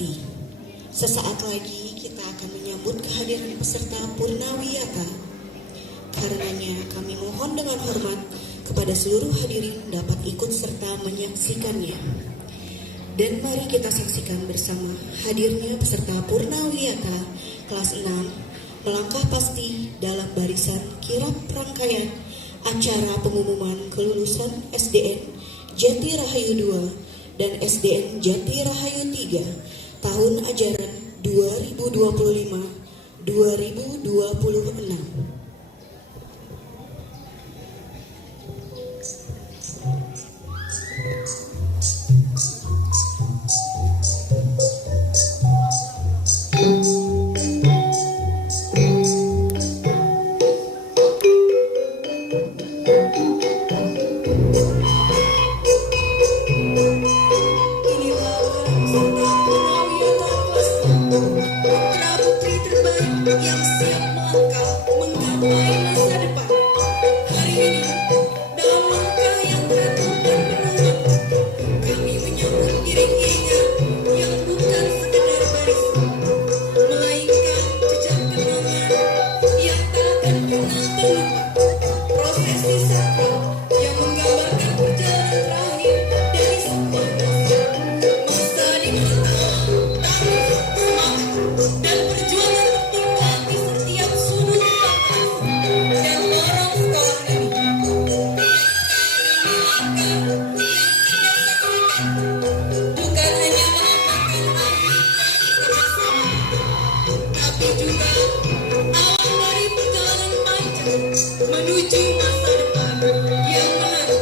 hormati, sesaat lagi kita akan menyambut kehadiran peserta Purnawiyata. Karenanya kami mohon dengan hormat kepada seluruh hadirin dapat ikut serta menyaksikannya. Dan mari kita saksikan bersama hadirnya peserta Purnawiyata kelas 6 melangkah pasti dalam barisan kirap rangkaian acara pengumuman kelulusan SDN Jati Rahayu 2 dan SDN Jati Rahayu 3 tahun ajaran 2025-2026. Yang siap melangkah menggapai masa depan. Hari ini dalam langkah yang teratur dan penuh kami menyambut iring-iringan yang bukan sekedar baris, melainkan jejak kenangan yang tak akan pernah terlupa. Prosesi sakral yang menggambarkan perjalanan terakhir dari sebuah masa di mana tangis, semangat, dan perjuangan setiap sudut dan lorong sekolah ini. Bukan hanya melambangkan akhir bersama, tapi juga awal dari perjalanan panjang menuju masa depan yang menanti.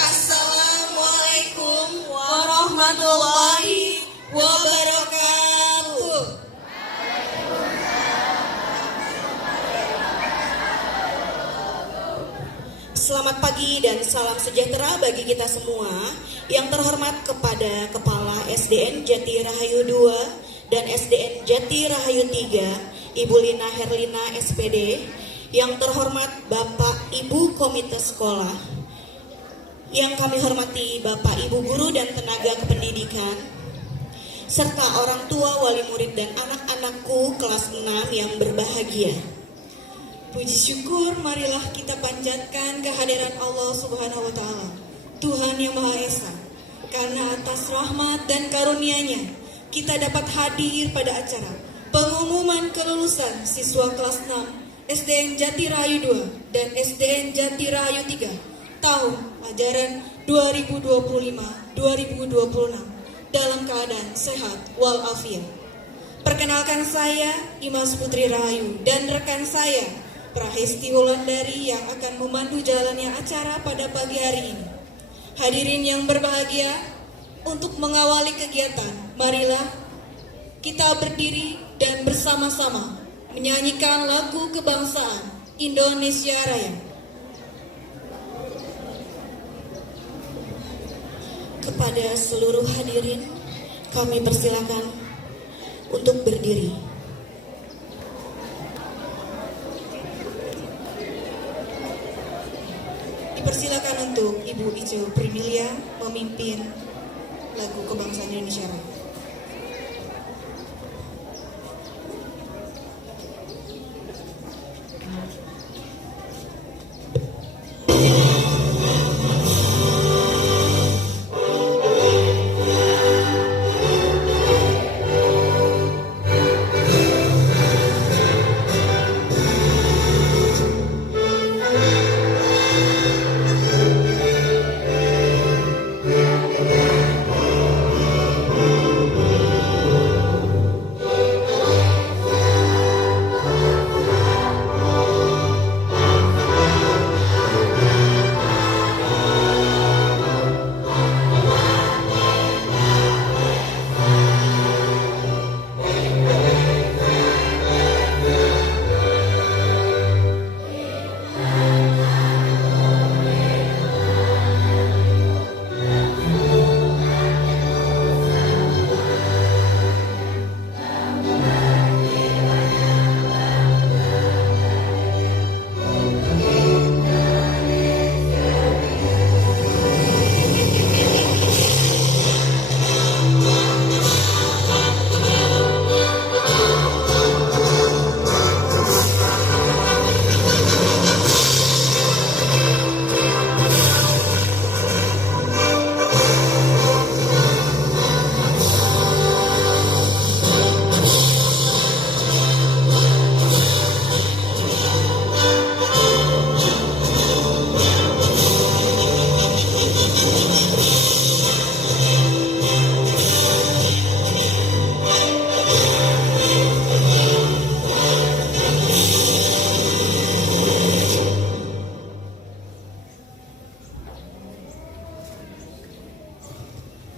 Assalamualaikum warahmatullahi wabarakatuh. Selamat pagi dan salam sejahtera bagi kita semua. Yang terhormat kepada Kepala SDN Jati Rahayu 2 dan SDN Jati Rahayu 3, Ibu Lina Herlina SPD. Yang terhormat Bapak Ibu Komite Sekolah. Yang kami hormati Bapak Ibu Guru dan tenaga kependidikan, serta orang tua, wali murid dan anak-anakku kelas 6 yang berbahagia. Puji syukur marilah kita panjatkan kehadiran Allah Subhanahu wa Ta'ala, Tuhan yang Maha Esa, karena atas rahmat dan karunia-Nya kita dapat hadir pada acara pengumuman kelulusan siswa kelas 6 SDN Jati Rahayu 2 dan SDN Jati Rahayu 3 tahun ajaran 2025-2026 dalam keadaan sehat walafiat. Perkenalkan saya Imas Putri Rahayu dan rekan saya Prahesti Wulandari yang akan memandu jalannya acara pada pagi hari ini. Hadirin yang berbahagia, untuk mengawali kegiatan, marilah kita berdiri dan bersama-sama menyanyikan lagu kebangsaan Indonesia Raya. Kepada seluruh hadirin, kami persilakan untuk berdiri. Dipersilakan untuk Ibu Ijo Primilia memimpin lagu kebangsaan Indonesia Raya.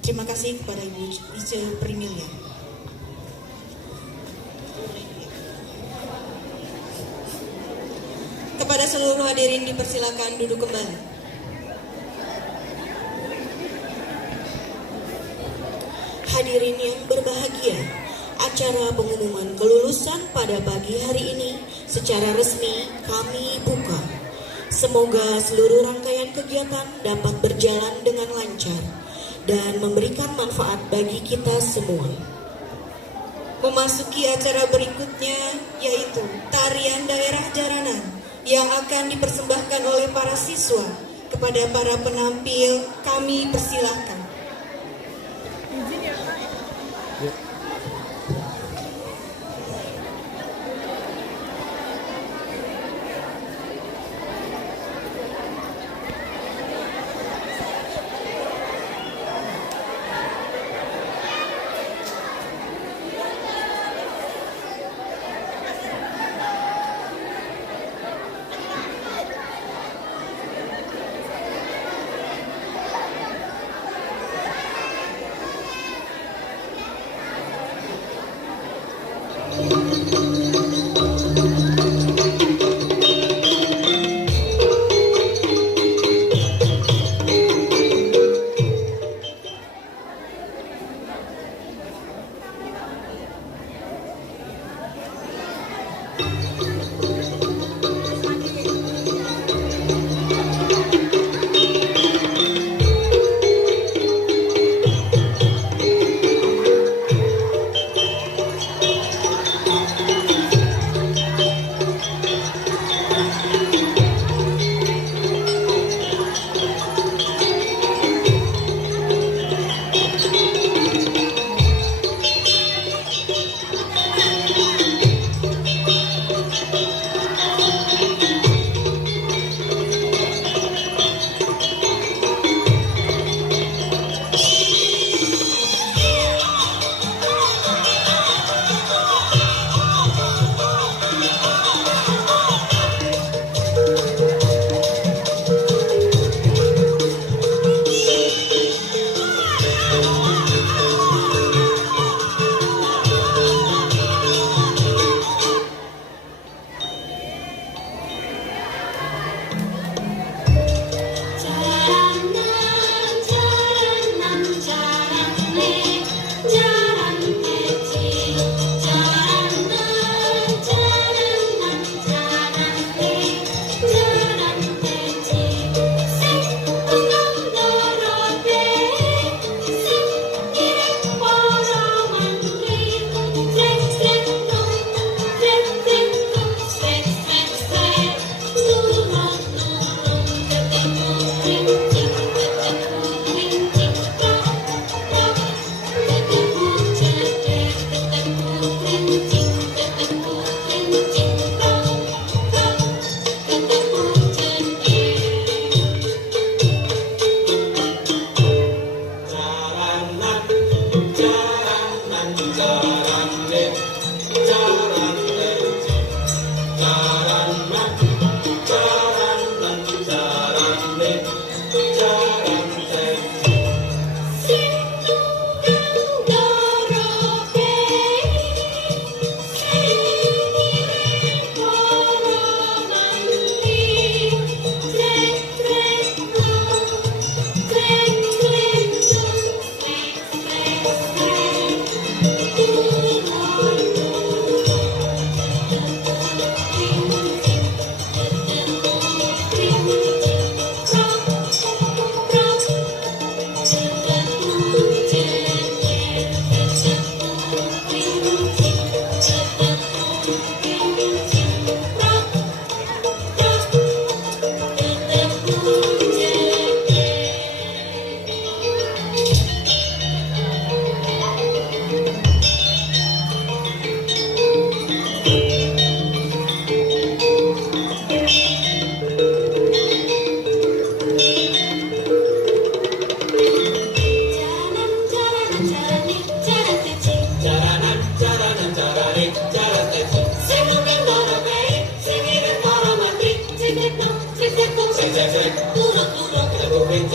Terima kasih kepada Ibu Ijo Primilia. Kepada seluruh hadirin dipersilakan duduk kembali. Hadirin yang berbahagia, acara pengumuman kelulusan pada pagi hari ini secara resmi kami buka. Semoga seluruh rangkaian kegiatan dapat berjalan dengan lancar dan memberikan manfaat bagi kita semua. Memasuki acara berikutnya yaitu tarian daerah jaranan yang akan dipersembahkan oleh para siswa. Kepada para penampil kami persilahkan.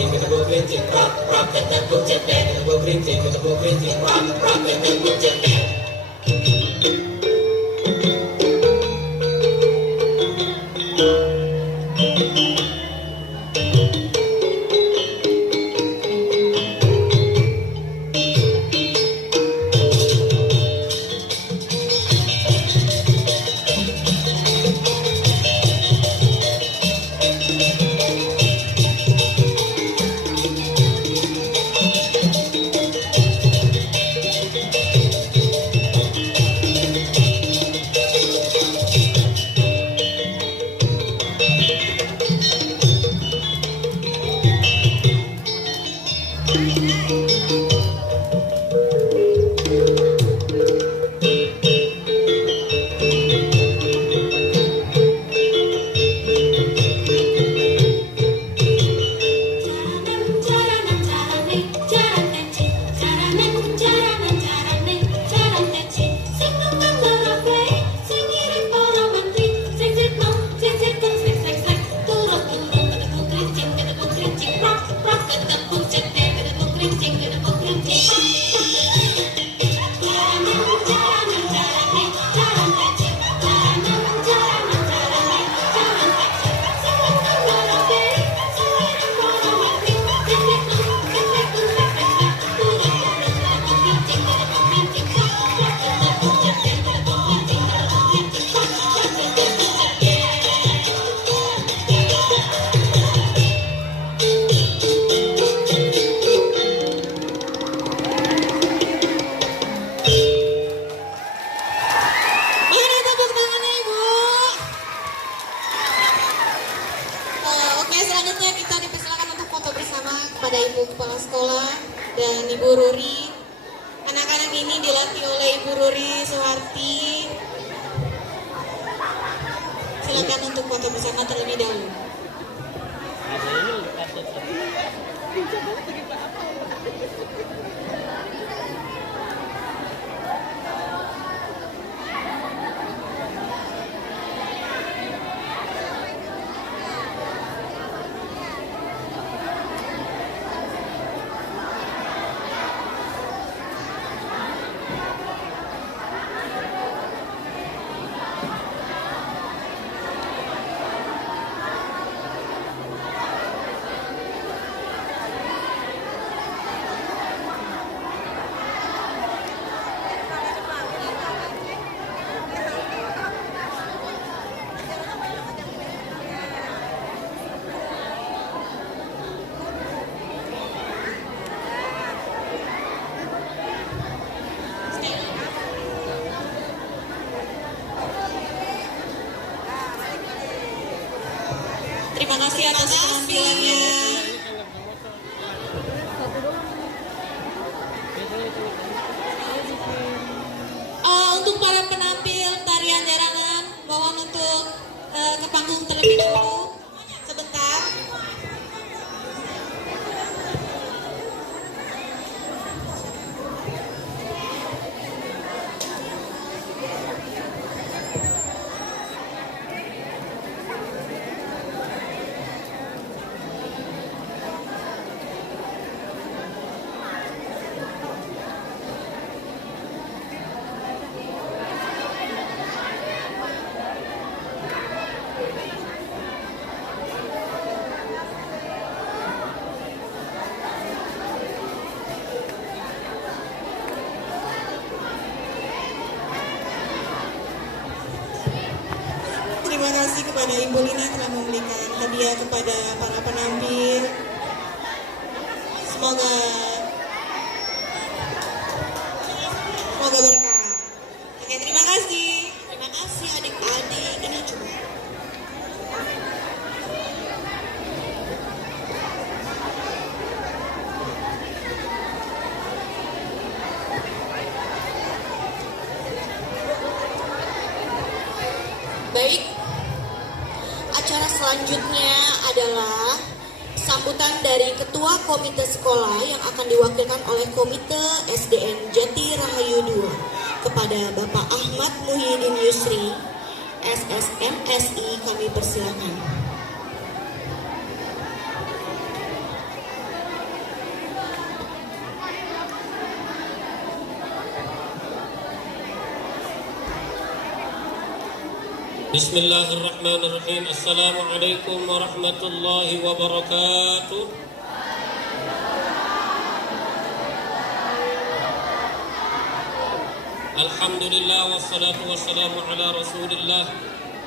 kerincing, ketemu kerincing, prak prak ketemu cetek, ketemu kerincing, prak prak ketemu cetek. Kepada Ibu Kepala Sekolah dan Ibu Ruri. Anak-anak ini dilatih oleh Ibu Ruri Suwarti. Silakan untuk foto bersama terlebih dahulu. Terima kasih atas penampilannya. Untuk para penampil tarian jaranan, mohon untuk ke panggung terlebih dahulu. Sebentar. Terima kasih kepada Ibu Lina telah memberikan hadiah kepada para penampil. Semoga berkah. Oke, terima kasih. Terima kasih adik-adik. Ini coba. Baik, acara selanjutnya adalah sambutan dari Ketua Komite Sekolah yang akan diwakilkan oleh Komite SDN Jati Rahayu 2 kepada Bapak Ahmad Muhyiddin Yusri, SSMSI, kami persilakan. Bismillahirrahmanirrahim. Assalamualaikum warahmatullahi wabarakatuh. Alhamdulillah wassalatu wassalamu ala Rasulillah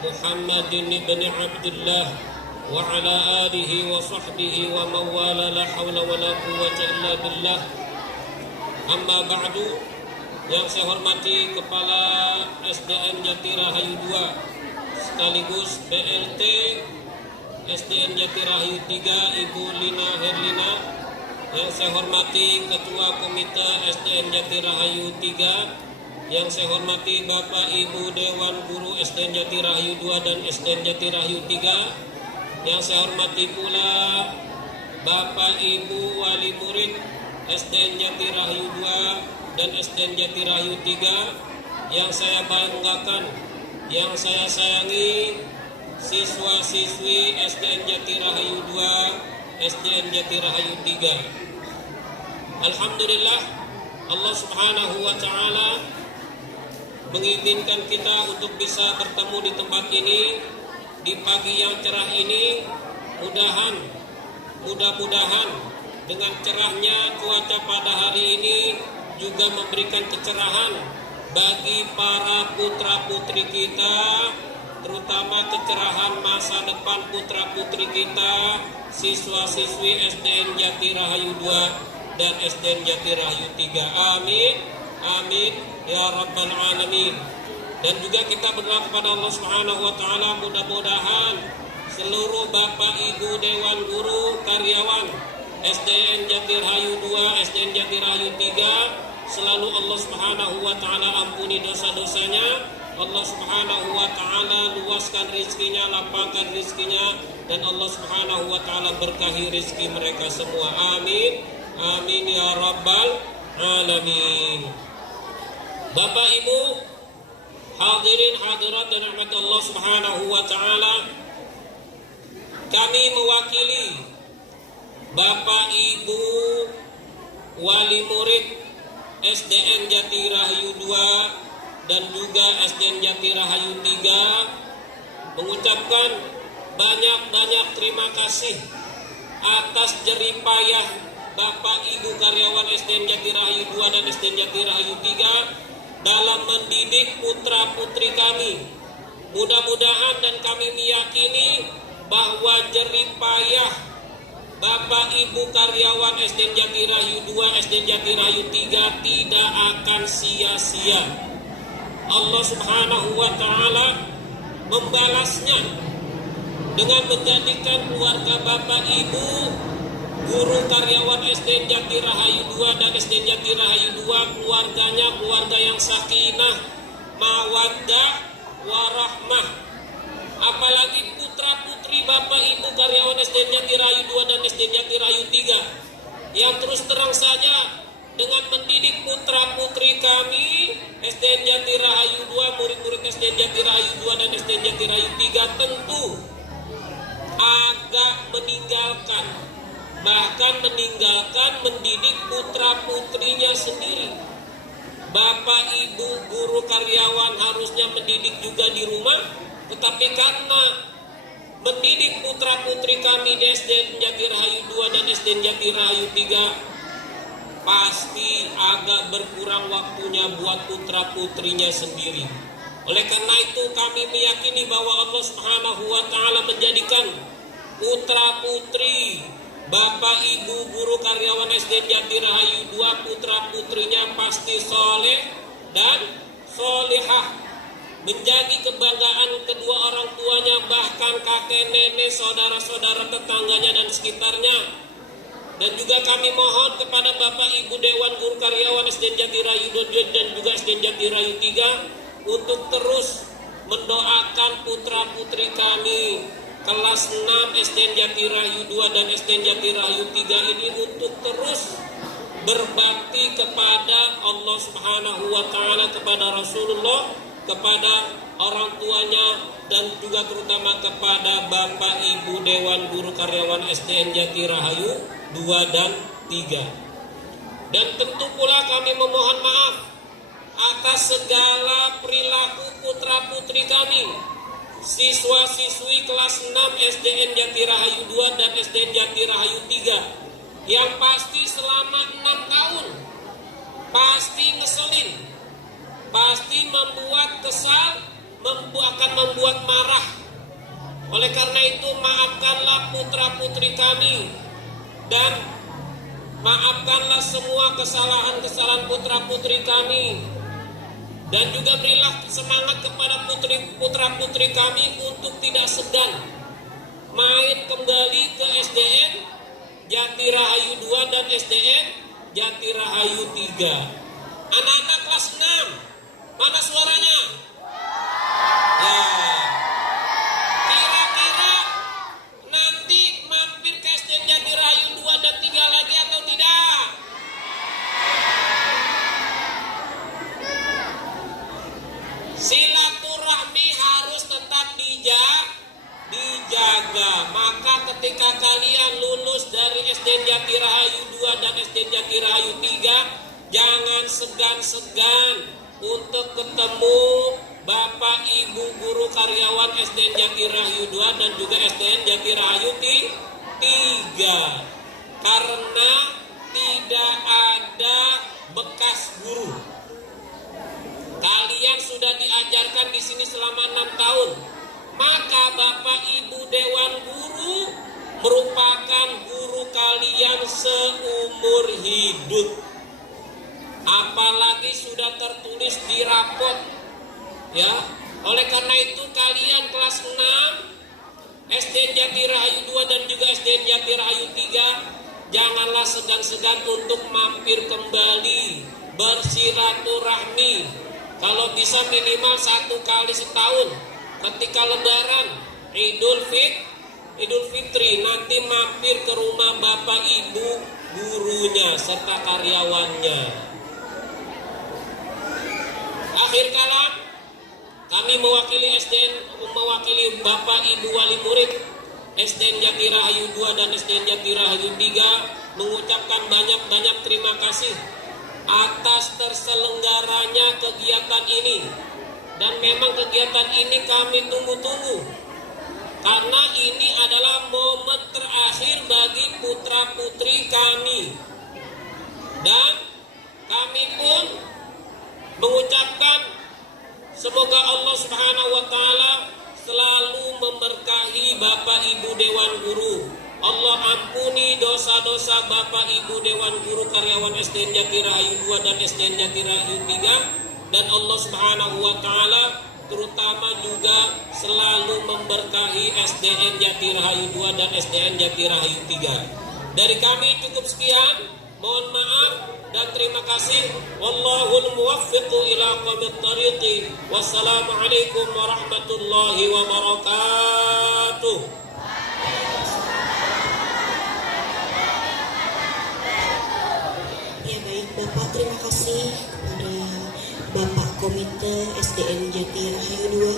Muhammadin ibn Abdullah wa ala alihi wa sahbihi wa mawala la hawla wa la quwwata illa billah. Amma ba'du. Yang saya hormati Kepala SDN Jati Rahayu 2 sekaligus BLT SDN Jati Rahayu 3 Ibu Lina Herlina. Yang saya hormati Ketua Komite SDN Jati Rahayu 3. Yang saya hormati Bapak Ibu Dewan Guru SDN Jati Rahayu 2 dan SDN Jati Rahayu 3. Yang saya hormati pula Bapak Ibu Wali Murid SDN Jati Rahayu 2 dan SDN Jati Rahayu 3. Yang saya banggakan, yang saya sayangi siswa-siswi SDN Jati Rahayu 2, SDN Jati Rahayu 3. Alhamdulillah, Allah Subhanahu wa taala mengizinkan kita untuk bisa bertemu di tempat ini di pagi yang cerah ini. Mudah-mudahan dengan cerahnya cuaca pada hari ini juga memberikan kecerahan bagi para putra-putri kita, terutama kecerahan masa depan putra-putri kita, siswa-siswi SDN Jati Rahayu 2 dan SDN Jati Rahayu 3. Amin, amin ya rabbal alamin. Dan juga kita berdoa kepada Allah Subhanahu wa taala, mudah-mudahan seluruh Bapak Ibu Dewan Guru karyawan SDN Jati Rahayu 2, SDN Jati Rahayu 3 selalu Allah Subhanahu wa taala ampuni dosa-dosanya. Allah Subhanahu wa taala luaskan rizkinya, lapangkan rizkinya, dan Allah Subhanahu wa taala berkahi rizki mereka semua. Amin, amin ya rabbal alamin. Bapak Ibu hadirin hadirat dan rahmat Allah Subhanahu wa taala, kami mewakili Bapak Ibu Wali Murid SDN Jati Rahayu 2 dan juga SDN Jati Rahayu 3 mengucapkan banyak-banyak terima kasih atas jeripayah Bapak Ibu karyawan SDN Jati Rahayu 2 dan SDN Jati Rahayu 3 dalam mendidik putra-putri kami. Mudah-mudahan dan kami meyakini bahwa jeripayah Bapak Ibu karyawan SDN Jati Rahayu 2, SDN Jati Rahayu 3 tidak akan sia-sia. Allah Subhanahu wa taala membalasnya dengan menjadikan keluarga Bapak Ibu guru karyawan SDN Jati Rahayu 2 dan SDN Jati Rahayu 2 keluarganya keluarga yang sakinah, mawaddah, warahmah. Apalagi putra-putri Bapak Ibu karyawan SDN Jati Rahayu 2 dan SDN Jati Rahayu 3 yang terus terang saja dengan mendidik putra-putri kami SDN Jati Rahayu 2, murid-murid SDN Jati Rahayu 2 dan SDN Jati Rahayu 3 tentu agak meninggalkan, bahkan meninggalkan mendidik putra-putrinya sendiri. Bapak Ibu guru karyawan harusnya mendidik juga di rumah, tetapi karena mendidik putra-putri kami di SDN Jati Rahayu 2 dan SDN Jati Rahayu 3 pasti agak berkurang waktunya buat putra-putrinya sendiri. Oleh karena itu kami meyakini bahwa Allah Subhanahu wa taala menjadikan putra-putri Bapak Ibu guru karyawan SDN Jati Rahayu 2 putra-putrinya pasti soleh dan solehah, menjadi kebanggaan kedua orang tuanya, bahkan kakek nenek, saudara-saudara tetangganya dan sekitarnya. Dan juga kami mohon kepada Bapak Ibu Dewan Guru Karyawan SDN Jati Rahayu 2 dan juga SDN Jati Rahayu 3 untuk terus mendoakan putra-putri kami kelas 6 SDN Jati Rahayu 2 dan SDN Jati Rahayu 3 ini untuk terus berbakti kepada Allah Subhanahu wa taala, kepada Rasulullah, kepada orang tuanya, dan juga terutama kepada Bapak Ibu Dewan Guru Karyawan SDN Jati Rahayu 2 dan 3. Dan tentu pula kami memohon maaf atas segala perilaku putra-putri kami siswa-siswi kelas 6 SDN Jati Rahayu 2 dan SDN Jati Rahayu 3 yang pasti selama 6 tahun pasti ngeselin, pasti membuat kesal, akan membuat marah. Oleh karena itu maafkanlah putra-putri kami dan maafkanlah semua kesalahan-kesalahan putra-putri kami. Dan juga berilah semangat kepada putra-putri kami untuk tidak segan main kembali ke SDN Jati Rahayu 2 dan SDN Jati Rahayu 3. Anak-anak kelas 6, mana suaranya? Ya. Kira-kira nanti mampir ke SDN Jati Rahayu 2 dan 3 lagi atau tidak? Silaturahmi harus tetap dijaga. Maka ketika kalian lulus dari SDN Jati Rahayu 2 dan SDN Jati Rahayu 3, jangan segan-segan untuk ketemu Bapak Ibu guru karyawan SDN Jati Rahayu 2 dan juga SDN Jati Rahayu 3. Karena tidak ada bekas guru. Kalian sudah diajarkan di sini selama 6 tahun. Maka Bapak Ibu Dewan Guru merupakan guru kalian seumur hidup. Apalagi sudah tertulis di rapot. Ya, oleh karena itu kalian kelas 6 SDN Jati Rahayu 2 dan juga SDN Jati Rahayu 3, janganlah segan-segan untuk mampir kembali bersilaturahmi. Kalau bisa minimal 1 kali setahun, ketika Lebaran, Idul Fitri, nanti mampir ke rumah Bapak Ibu gurunya serta karyawannya. Akhir kalam, kami mewakili Bapak Ibu Wali Murid SDN Jati Rahayu 2 dan SDN Jati Rahayu 3 mengucapkan banyak-banyak terima kasih atas terselenggaranya kegiatan ini. Dan memang kegiatan ini kami tunggu-tunggu, karena ini adalah momen terakhir bagi putra-putri kami. Dan kami pun mengucapkan semoga Allah Subhanahu wa Ta'ala selalu memberkahi Bapak Ibu Dewan Guru. Allah ampuni dosa-dosa Bapak Ibu Dewan Guru karyawan SDN Jati Rahayu 2 dan SDN Jati Rahayu 3. Dan Allah Subhanahu wa Ta'ala terutama juga selalu memberkahi SDN Jati Rahayu 2 dan SDN Jati Rahayu 3. Dari kami cukup sekian. Mohon maaf dan terima kasih. Wallahul muwaffiqu ila aqwamit thariqi. Wassalamualaikum warahmatullahi wabarakatuh. Bapak, terima kasih kepada Bapak Komite SDN Jati Rahayu 2.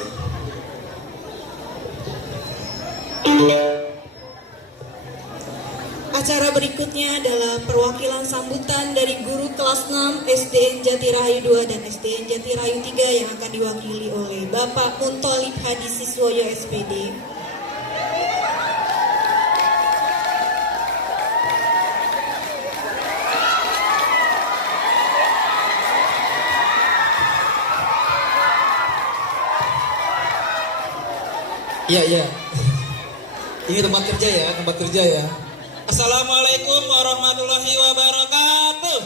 Acara berikutnya adalah perwakilan sambutan dari guru kelas 6 SDN Jati Rahayu 2 dan SDN Jati Rahayu 3 yang akan diwakili oleh Bapak Muntolib Hadi Siswoyo SPD. Iya. Ini tempat kerja ya. Assalamualaikum warahmatullahi wabarakatuh.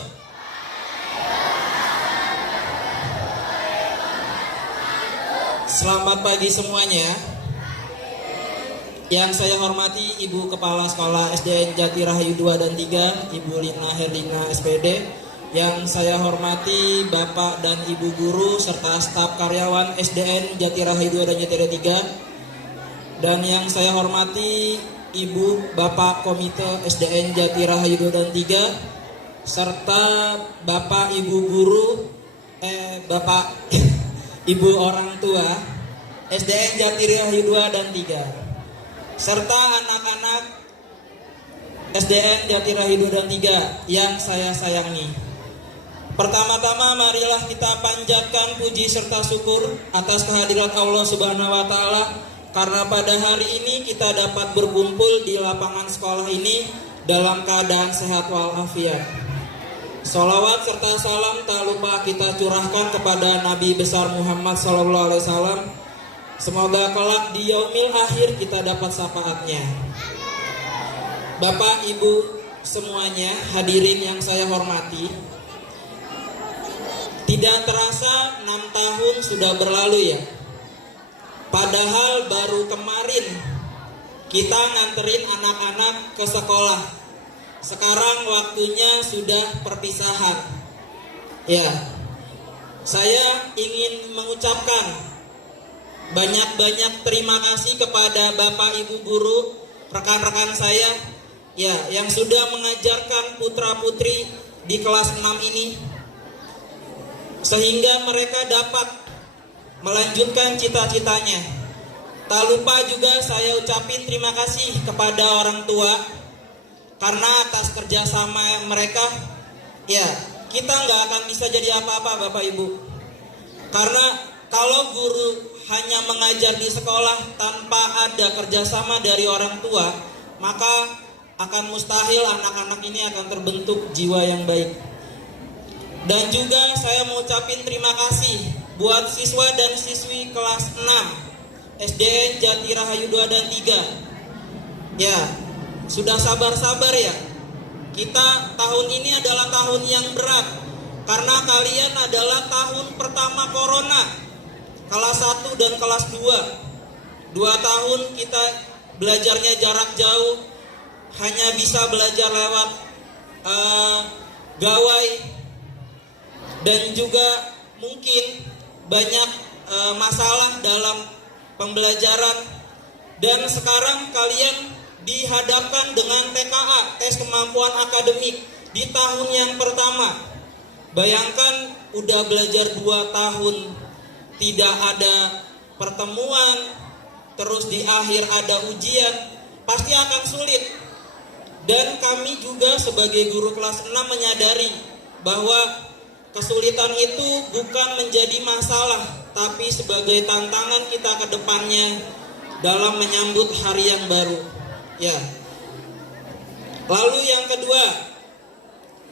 Selamat pagi semuanya. Yang saya hormati Ibu Kepala Sekolah SDN Jati Rahayu 2 dan 3, Ibu Lina Herlina SPD. Yang saya hormati Bapak dan Ibu Guru serta staf karyawan SDN Jati Rahayu 2 dan Jati Rahayu 3. Dan yang saya hormati Ibu Bapak Komite SDN Jati Rahayu 2 dan 3 serta Bapak Ibu Guru Bapak Ibu orang tua SDN Jati Rahayu 2 dan 3 serta anak-anak SDN Jati Rahayu 2 dan 3 yang saya sayangi. Pertama-tama marilah kita panjatkan puji serta syukur atas kehadirat Allah Subhanahu wa taala karena pada hari ini kita dapat berkumpul di lapangan sekolah ini dalam keadaan sehat walafiat. Sholawat serta salam tak lupa kita curahkan kepada Nabi besar Muhammad SAW. Semoga kelak di yaumil akhir kita dapat syafaatnya. Bapak, Ibu semuanya, hadirin yang saya hormati, tidak terasa 6 tahun sudah berlalu ya. Padahal baru kemarin kita nganterin anak-anak ke sekolah. Sekarang waktunya sudah perpisahan. Ya, saya ingin mengucapkan banyak-banyak terima kasih kepada Bapak Ibu guru, rekan-rekan saya ya yang sudah mengajarkan putra-putri di kelas 6 ini sehingga mereka dapat melanjutkan cita-citanya. Tak lupa juga saya ucapin terima kasih kepada orang tua karena atas kerjasama mereka ya kita nggak akan bisa jadi apa-apa Bapak Ibu. Karena kalau guru hanya mengajar di sekolah tanpa ada kerjasama dari orang tua, maka akan mustahil anak-anak ini akan terbentuk jiwa yang baik. Dan juga saya mau ucapin terima kasih buat siswa dan siswi kelas 6 SDN Jati Rahayu 2 dan 3. Ya, sudah sabar-sabar ya. Kita tahun ini adalah tahun yang berat karena kalian adalah tahun pertama corona. Kelas 1 dan kelas 2. 2 tahun kita belajarnya jarak jauh, hanya bisa belajar lewat gawai. Dan juga mungkin banyak masalah dalam pembelajaran. Dan sekarang kalian dihadapkan dengan TKA, tes kemampuan akademik, di tahun yang pertama. Bayangkan udah belajar 2 tahun, tidak ada pertemuan, terus di akhir ada ujian, pasti akan sulit. Dan kami juga sebagai guru kelas 6 menyadari bahwa kesulitan itu bukan menjadi masalah, tapi sebagai tantangan kita ke depannya dalam menyambut hari yang baru. Ya. Lalu yang kedua,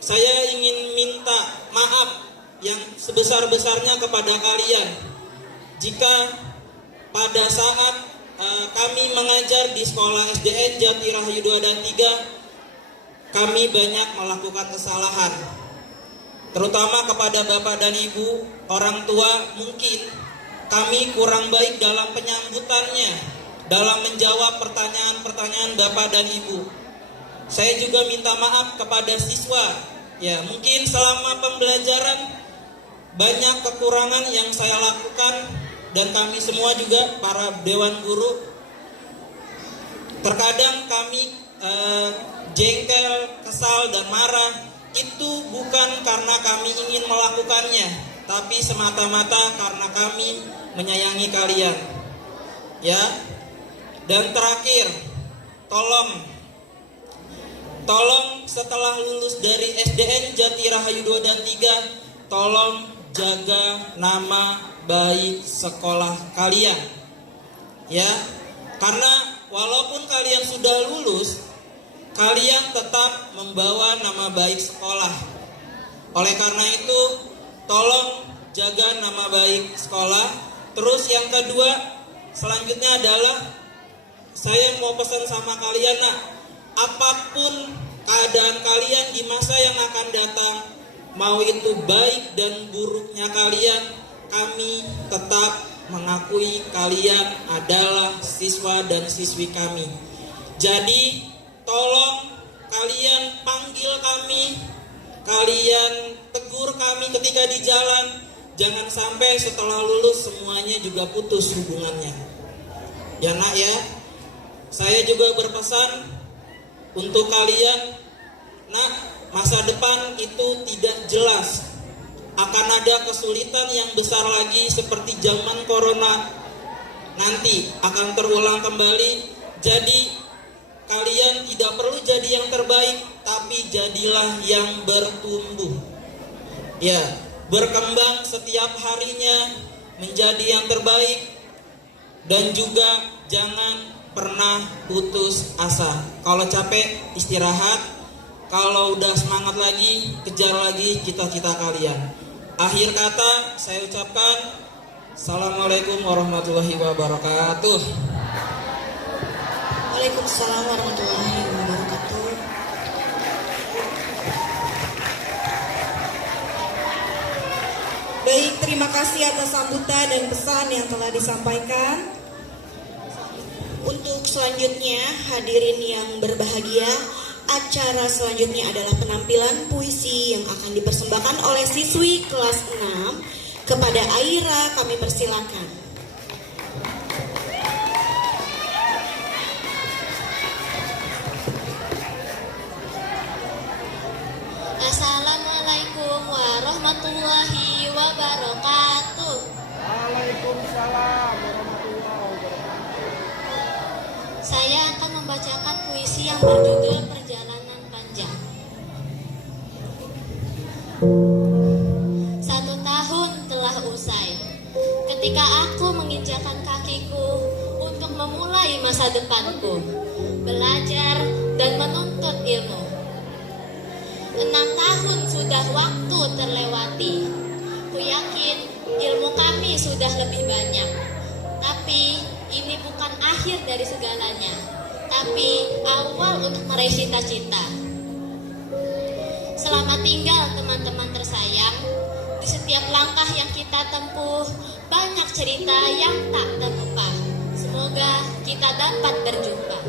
saya ingin minta maaf yang sebesar-besarnya kepada kalian. Jika pada saat kami mengajar di sekolah SDN Jati Rahayu 2 dan 3, kami banyak melakukan kesalahan. Terutama kepada Bapak dan Ibu, orang tua mungkin kami kurang baik dalam penyambutannya, dalam menjawab pertanyaan-pertanyaan Bapak dan Ibu. Saya juga minta maaf kepada siswa. Ya, mungkin selama pembelajaran banyak kekurangan yang saya lakukan dan kami semua juga para dewan guru. Terkadang kami jengkel, kesal dan marah. Itu bukan karena kami ingin melakukannya, tapi semata-mata karena kami menyayangi kalian. Ya. Dan terakhir, tolong setelah lulus dari SDN Jati Rahayu 2 dan 3, tolong jaga nama baik sekolah kalian. Ya. Karena walaupun kalian sudah lulus, kalian tetap membawa nama baik sekolah. Oleh karena itu, tolong jaga nama baik sekolah. Terus yang kedua, selanjutnya adalah saya mau pesan sama kalian, apapun keadaan kalian di masa yang akan datang, mau itu baik dan buruknya kalian, kami tetap mengakui kalian adalah siswa dan siswi kami. Jadi tolong kalian panggil kami, kalian tegur kami ketika di jalan. Jangan sampai setelah lulus semuanya juga putus hubungannya. Ya nak ya, saya juga berpesan untuk kalian, nak, masa depan itu tidak jelas. Akan ada kesulitan yang besar lagi seperti zaman corona. Nanti akan terulang kembali. Jadi kalian tidak perlu jadi yang terbaik, tapi jadilah yang bertumbuh. Ya, berkembang setiap harinya menjadi yang terbaik, dan juga jangan pernah putus asa. Kalau capek, istirahat. Kalau udah semangat lagi, kejar lagi cita-cita kalian. Akhir kata saya ucapkan Assalamualaikum warahmatullahi wabarakatuh. Waalaikumsalam warahmatullahi wabarakatuh. Baik, terima kasih atas sambutan dan pesan yang telah disampaikan. Untuk selanjutnya, hadirin yang berbahagia, acara selanjutnya adalah penampilan puisi yang akan dipersembahkan oleh siswi kelas 6. Kepada Aira kami persilakan. Assalamualaikum warahmatullahi wabarakatuh. Waalaikumsalam warahmatullahi wabarakatuh. Saya akan membacakan puisi yang berjudul Perjalanan Panjang. 1 tahun telah usai ketika aku menginjakan kakiku untuk memulai masa depanku, belajar dan menuntut ilmu. 6 tahun sudah waktu terlewati. Ku yakin ilmu kami sudah lebih banyak. Tapi ini bukan akhir dari segalanya, tapi awal untuk meraih cita-cita. Selamat tinggal teman-teman tersayang. Di setiap langkah yang kita tempuh, banyak cerita yang tak terlupa. Semoga kita dapat berjumpa.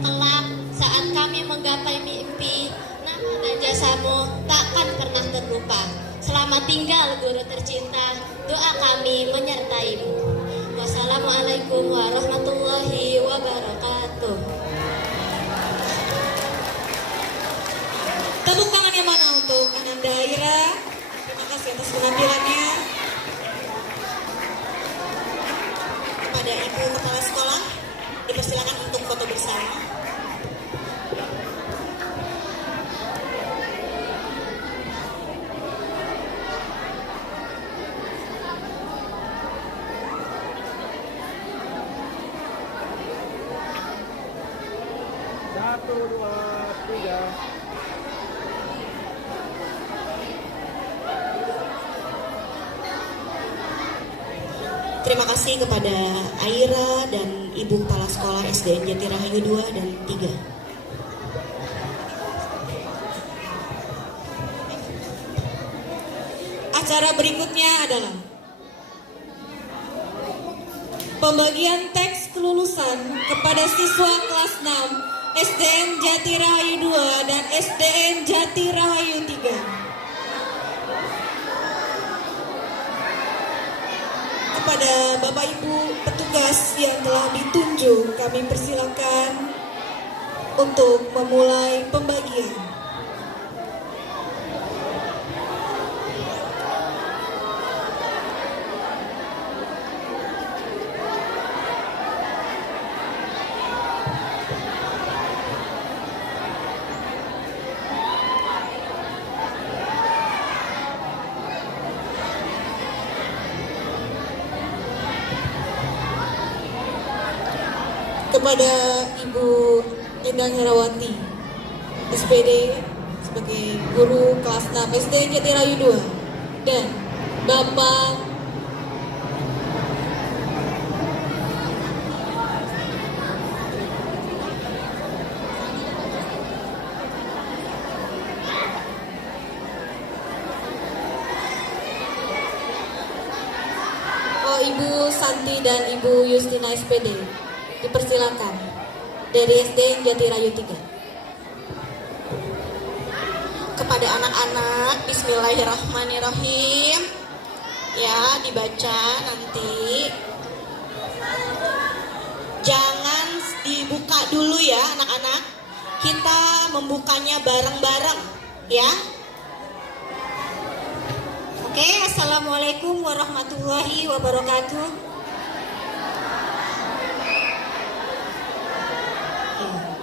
Kelak saat kami menggapai mimpi, nama dan jasamu takkan pernah terlupa. Selamat tinggal guru tercinta, doa kami menyertaimu. Wassalamualaikum warahmatullahi wabarakatuh. Tepuk tangan yang mana untuk Ananda Aira. Terima kasih atas penampilannya. Kepada Ibu Kepala Sekolah, dipersilakan untuk foto bersama. Satu, dua, tiga. Terima kasih kepada Aira dan Ibu Kepala Sekolah SDN Jati Rahayu 2 dan 3. Acara berikutnya adalah pembagian teks kelulusan kepada siswa kelas 6 SDN Jati Rahayu 2 dan SDN Jati Rahayu 3. Kepada Bapak Ibu petugas yang telah ditunjuk, kami persilakan untuk memulai pembagian. Kepada Ibu Endang Herawati SPD sebagai guru kelas 6 SDN Jati Rahayu 2 dan Bapak Ibu Santi dan Ibu Justina SPD dipersilakan dari SDN Jati Rahayu 3. Kepada anak-anak, bismillahirrahmanirrahim. Ya, dibaca nanti. Jangan dibuka dulu ya anak-anak. Kita membukanya bareng-bareng ya. Oke, Assalamualaikum warahmatullahi wabarakatuh.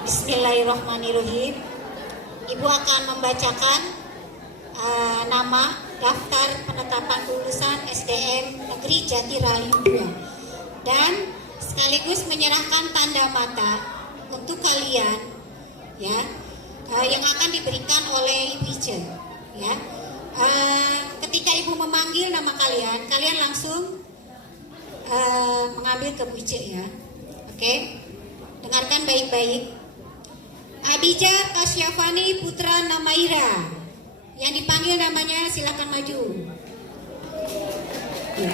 Bismillahirrahmanirrahim. Ibu akan membacakan nama daftar penetapan lulusan SDN Negeri Jati Rahayu 2 dan sekaligus menyerahkan tanda mata untuk kalian ya yang akan diberikan oleh Ibu Ice ya. Ketika Ibu memanggil nama kalian, kalian langsung mengambil ke Bu Ice ya. Oke, dengarkan baik-baik. Abijah Kasyafani Putra Namaira. Yang dipanggil namanya silakan maju. Ya.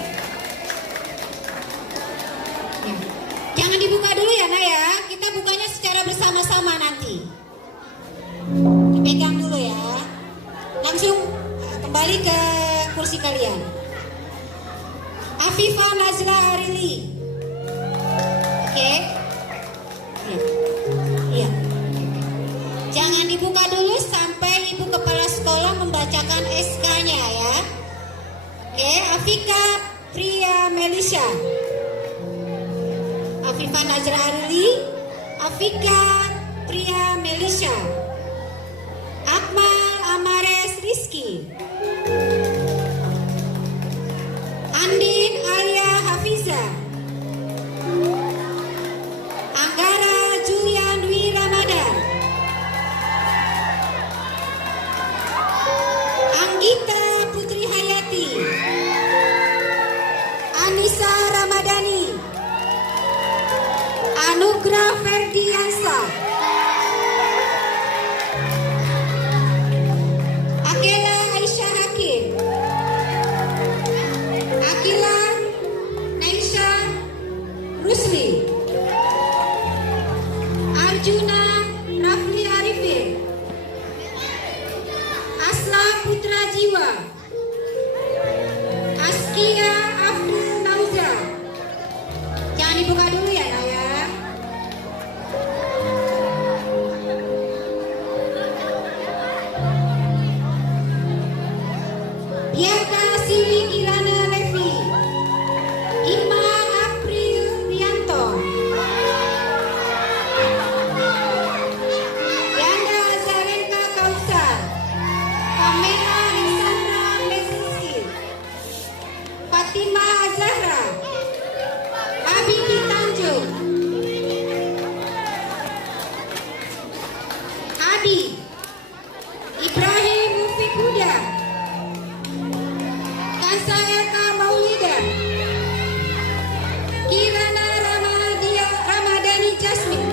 Ya. Jangan dibuka dulu ya Nak ya. Kita bukanya secara bersama-sama nanti. Dipegang dulu ya. Langsung kembali ke kursi kalian. Afifah Nazla Arili. Oke. Ya. Ya. Jangan dibuka dulu sampai Ibu Kepala Sekolah membacakan SK-nya ya. Oke, Afika Priya Melisha. Afifah Nazra Arili, Afika Priya Melisha. Akmal Amares Rizky. Andin Alia Hafiza. Anggara Julian Dwi Ramadan. Anggita Putri Hayati. Anissa Ramadhani. Anugrah Ferdiansa. Akila Aisyah Hakim. Akila Naisha Rusli. Arjuna Rafli Arifin. Asla Putra Jiwa. Askia Abdul Nauza. Jangan dibuka dulu ya Nak ya. Biaka Siwi Kirana Levi. Ima April Rianto. Yanda Zarenka Kausar. Pamela Alexandra Lesinski. Fatima Azahra. Habibie Tanjung. Adi Ibrahim Mufiq Huda. Kansa Eka Maulida. Kirana Ramadhani Jasmine.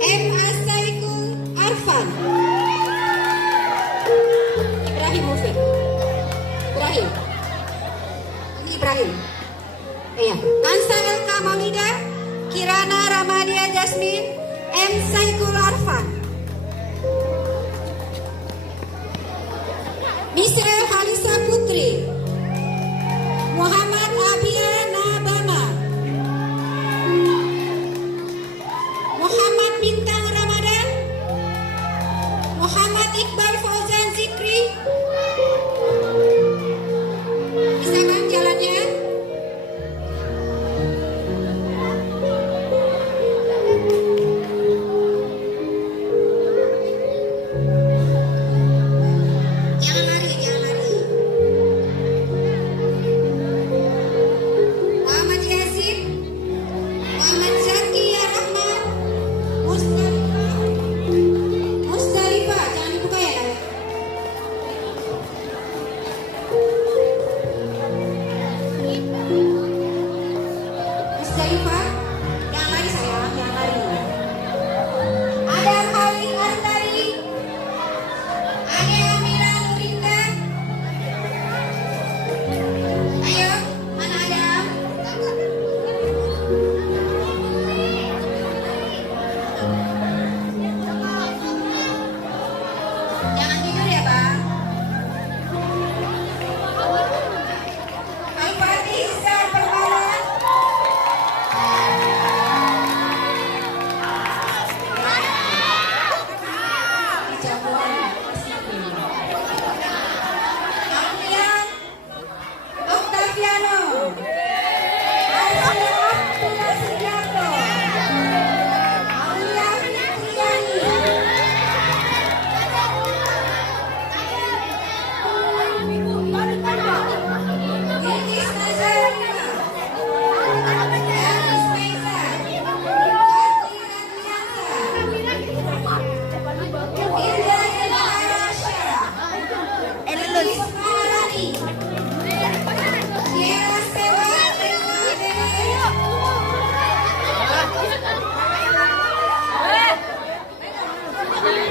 M. Asaiku Arfan. Ibrahim Mufiq. Ibrahim. Ini Ibrahim. Iya. Kansa Eka Maulida. Kirana Ramadia Jasmine. M. Saikul Arfan. Misrel Halisa Putri. Muhammad Abia Nabama. Muhammad Bintang Ramadan. Muhammad Iqbal Fauzan Zikri. Bisa kan jalannya? Jangan lari, jangan lari.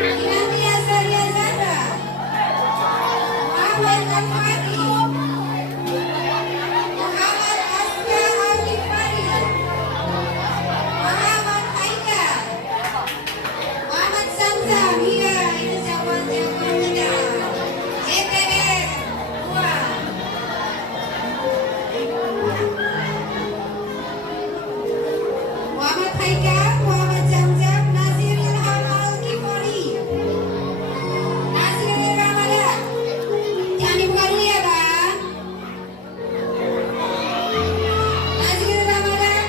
Inantia Saria Zahra, Muhammad Al-Fadi, Muhammad Asya Al-Fadi, Muhammad Haikal, Muhammad Samsam, iya itu jawaban-jawaban kita. JTR 2. Muhammad Haikal, Muhammad Zamzam, Nazir Ilham Al-Kifari, Nazir Ramadan. Jangan dibuka dulu ya Bang. Nazir Ramadan,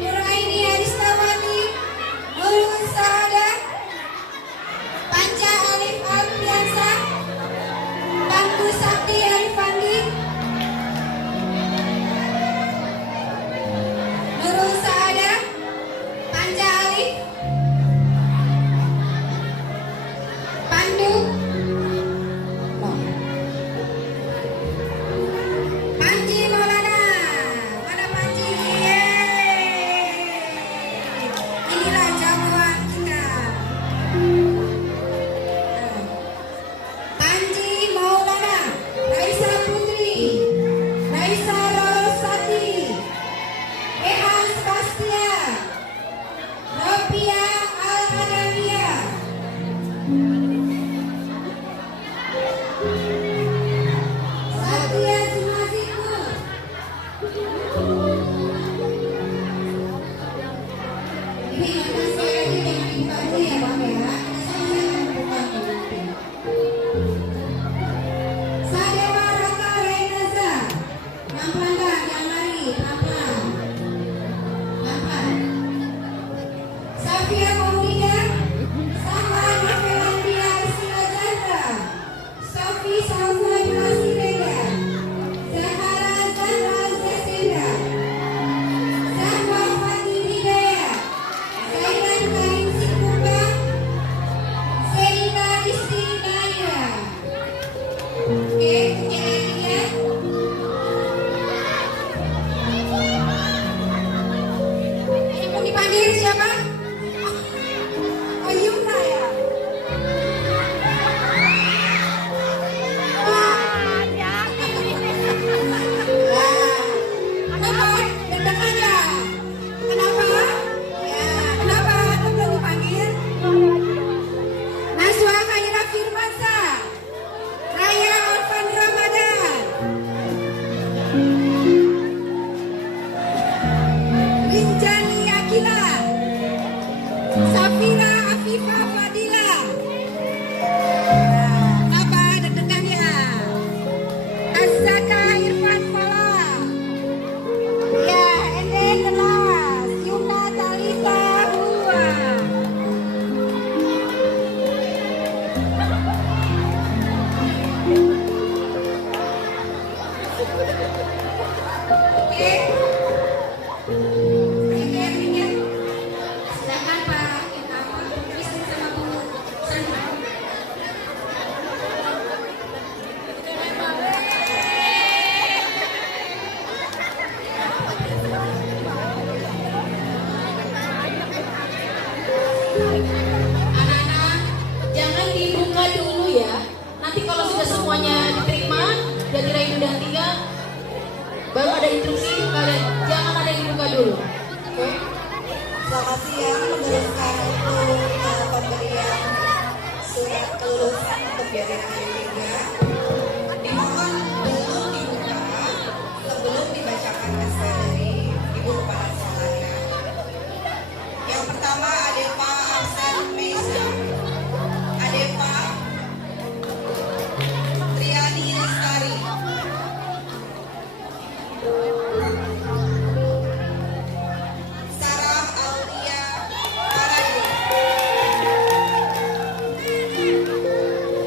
Nuraini Aristawati, Nurul Saada, Panca Alif Alfiansa, Bangku Sakti Arifandi, Nurul Saada, Panca Alif, Pandu, Panji Maulana, mana Panji? Yeay. Inilah jamuan kita. Panji Maulana, Raisa Putri, Raisa Rosati, Ehan Spastia, Robia Al-Adawiyah, Satya Sumasiku, ini akan saya yang dibantu ya Bang ya. Saya akan buka nanti. Sadewa Raka Reinaza, pelan-pelan Bang, jangan lari, pelan-pelan. Pelan-pelan. Safia Maulida, Sahlan Felandia Arsila Zahra, Sofi Salsa Ibrasi Rega, Zahara Zahra Zasendra, Zahwa Fatih Hidayah, Zairan Karim Sikumbang, Selina Rizky Naira. Oke, yang ketiga. Yang mau dipanggil siapa? Oh, Yumna ya. Kenapa? Deg-degan ya? Kenapa? Ya, kenapa? Aku belum dipanggil. Naswa Khaira Firmansa, Raya Orfan Ramadan, Rinjani Akila, Safira Afifah Fadila. Kenapa deg-degan ya? Azaka Irfan Fala, ya Ende Kelas, Yumna Talita Hua. Oke. Ini silakan Pak Istri sama Bu Sandra. Anak-anak, jangan dibuka dulu ya. Nanti kalau sudah semuanya diterima, jadi Rayu dan 3, baru ada instruksi kalian. Jangan ada yang dibuka dulu. Oke? Selamat siang, meneruskan untuk pemberian surat kelulusan untuk Jati Rahayu 3. Dimohon belum dibuka sebelum dibacakan SK dari Ibu Kepala Sekolahnya. Yang pertama Adepa Arsen Meisa, Adepa Triani Lestari, Sarah Aulia Parayu.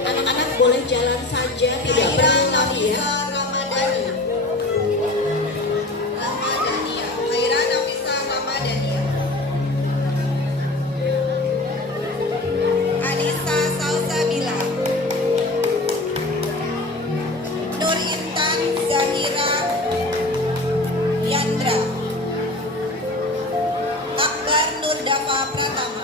Anak-anak boleh jalan saja, tidak perlu lari ya. Ramadhani, Khaira Nafisa Ramadhania, Anissa Salsabila, Nur Intan Zahira Yandra, Akbar Nur Dafa Pratama,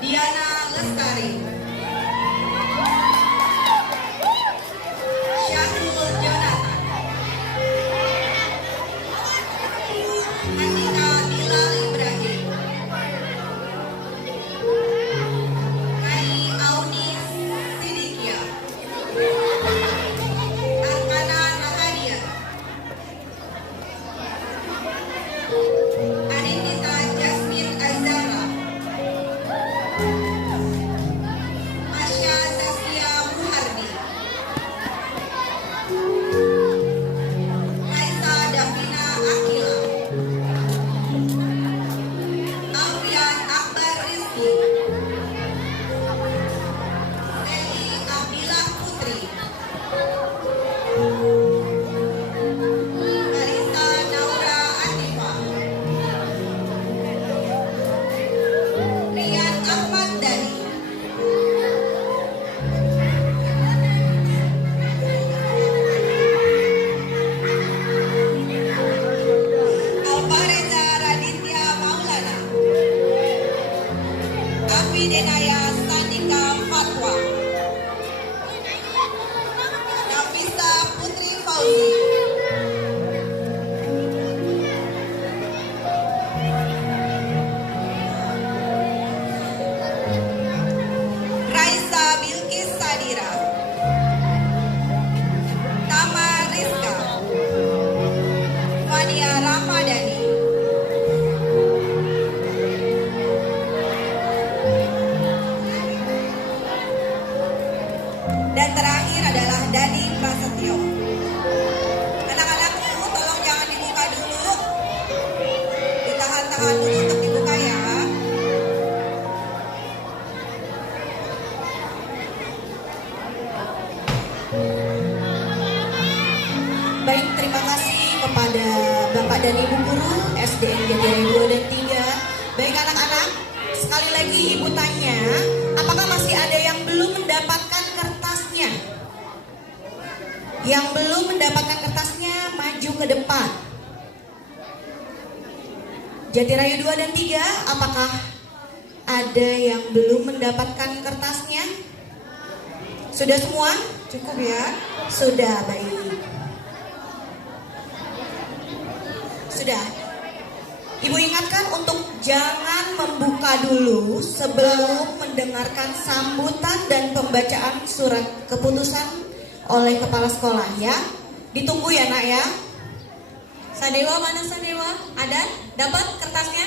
Diana Lestari, Syahrul Jonathan, Andika Bilal Ibrahim, Kai Aunis Sidikia, Arkana Rahadian, Arinita Jasmine Azara, Masya Zaskia Muhardi, Raisa Davina Akila, Alfian Akbar Rizki, Seli Abdillah Putri, Marisa Naura Atifa, Rian Ahmad Dhani, Alvareza Raditya Maulana, Afi Denaya Sandika Fatwa, Nafisa Putri Fauzi, Raisa Bilkis Sadira, Tamar Rizka, Fania Ramadhani, dan terakhir adalah Dani Prasetyo. Anak-anakku tolong jangan dibuka dulu, ditahan-tahan dulu untuk dibuka ya. Baik, terima kasih kepada Bapak dan Ibu Guru SDN Jatiraya 2 dan 3. Baik anak-anak, sekali lagi Ibu tanya, apakah masih ada yang belum mendapatkan kertasnya? Yang belum mendapatkan kertasnya, maju ke depan. Jatiraya 2 dan 3, apakah ada yang belum mendapatkan kertasnya? Sudah semua? Cukup ya? Sudah, baik. Sudah. Ibu ingatkan untuk jangan membuka dulu sebelum mendengarkan sambutan dan pembacaan surat keputusan oleh kepala sekolah ya. Ditunggu ya nak ya. Sadewa, mana Sadewa? Ada? Dapat kertasnya?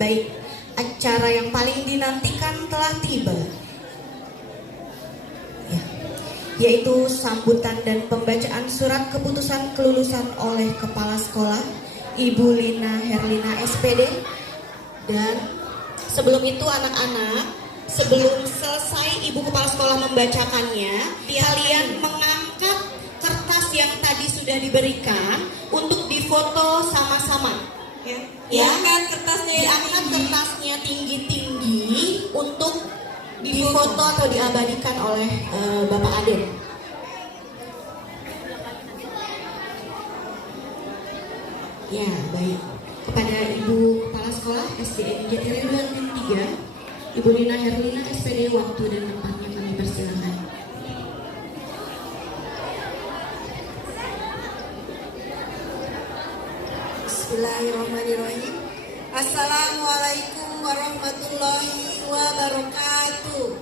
Baik, acara yang paling dinantikan telah tiba. Ya, yaitu sambutan dan pembacaan surat keputusan kelulusan oleh kepala sekolah Ibu Lina Herlina SPD. Dan sebelum itu anak-anak, sebelum selesai Ibu Kepala Sekolah membacakannya, kalian mengangkat kertas yang tadi sudah diberikan untuk difoto sama-sama. Ya, diangkat kertasnya tinggi-tinggi untuk difoto atau diabadikan oleh Bapak Aden. Ya, baik. Kepada Ibu Kepala Sekolah SDN Jatiraya 2 dan 3, Ibu Lina Herlina SPD, waktu dan tempatnya kami persilakan. Bismillahirrahmanirrahim. Assalamualaikum warahmatullahi wabarakatuh.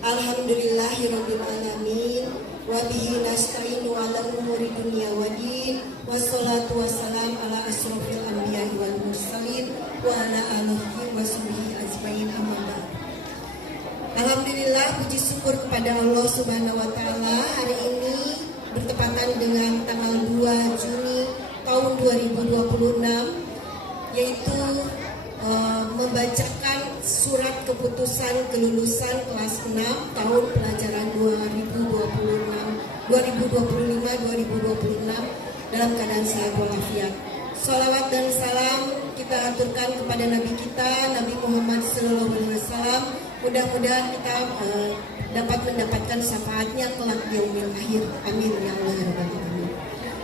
Alhamdulillahirabbil alamin wa bihi nasta'inu ala umuri dunya waddin wassalatu wassalam ala asrofil anbiya'i wal mursalin wa ala alihi wa sahbihi ajmain amma ba'd. Alhamdulillah, puji syukur kepada Allah Subhanahu wa taala, hari ini bertepatan dengan tanggal 2 Juni tahun 2026, yaitu membacakan surat keputusan kelulusan kelas 6 tahun pelajaran 2025-2026 dalam keadaan sehat walafiat. Salawat dan salam kita aturkan kepada Nabi kita, Nabi Muhammad SAW. Mudah-mudahan kita dapat mendapatkan syafaatnya kelak di yaumil akhir. Amin ya Allah ya Rabbal alamin.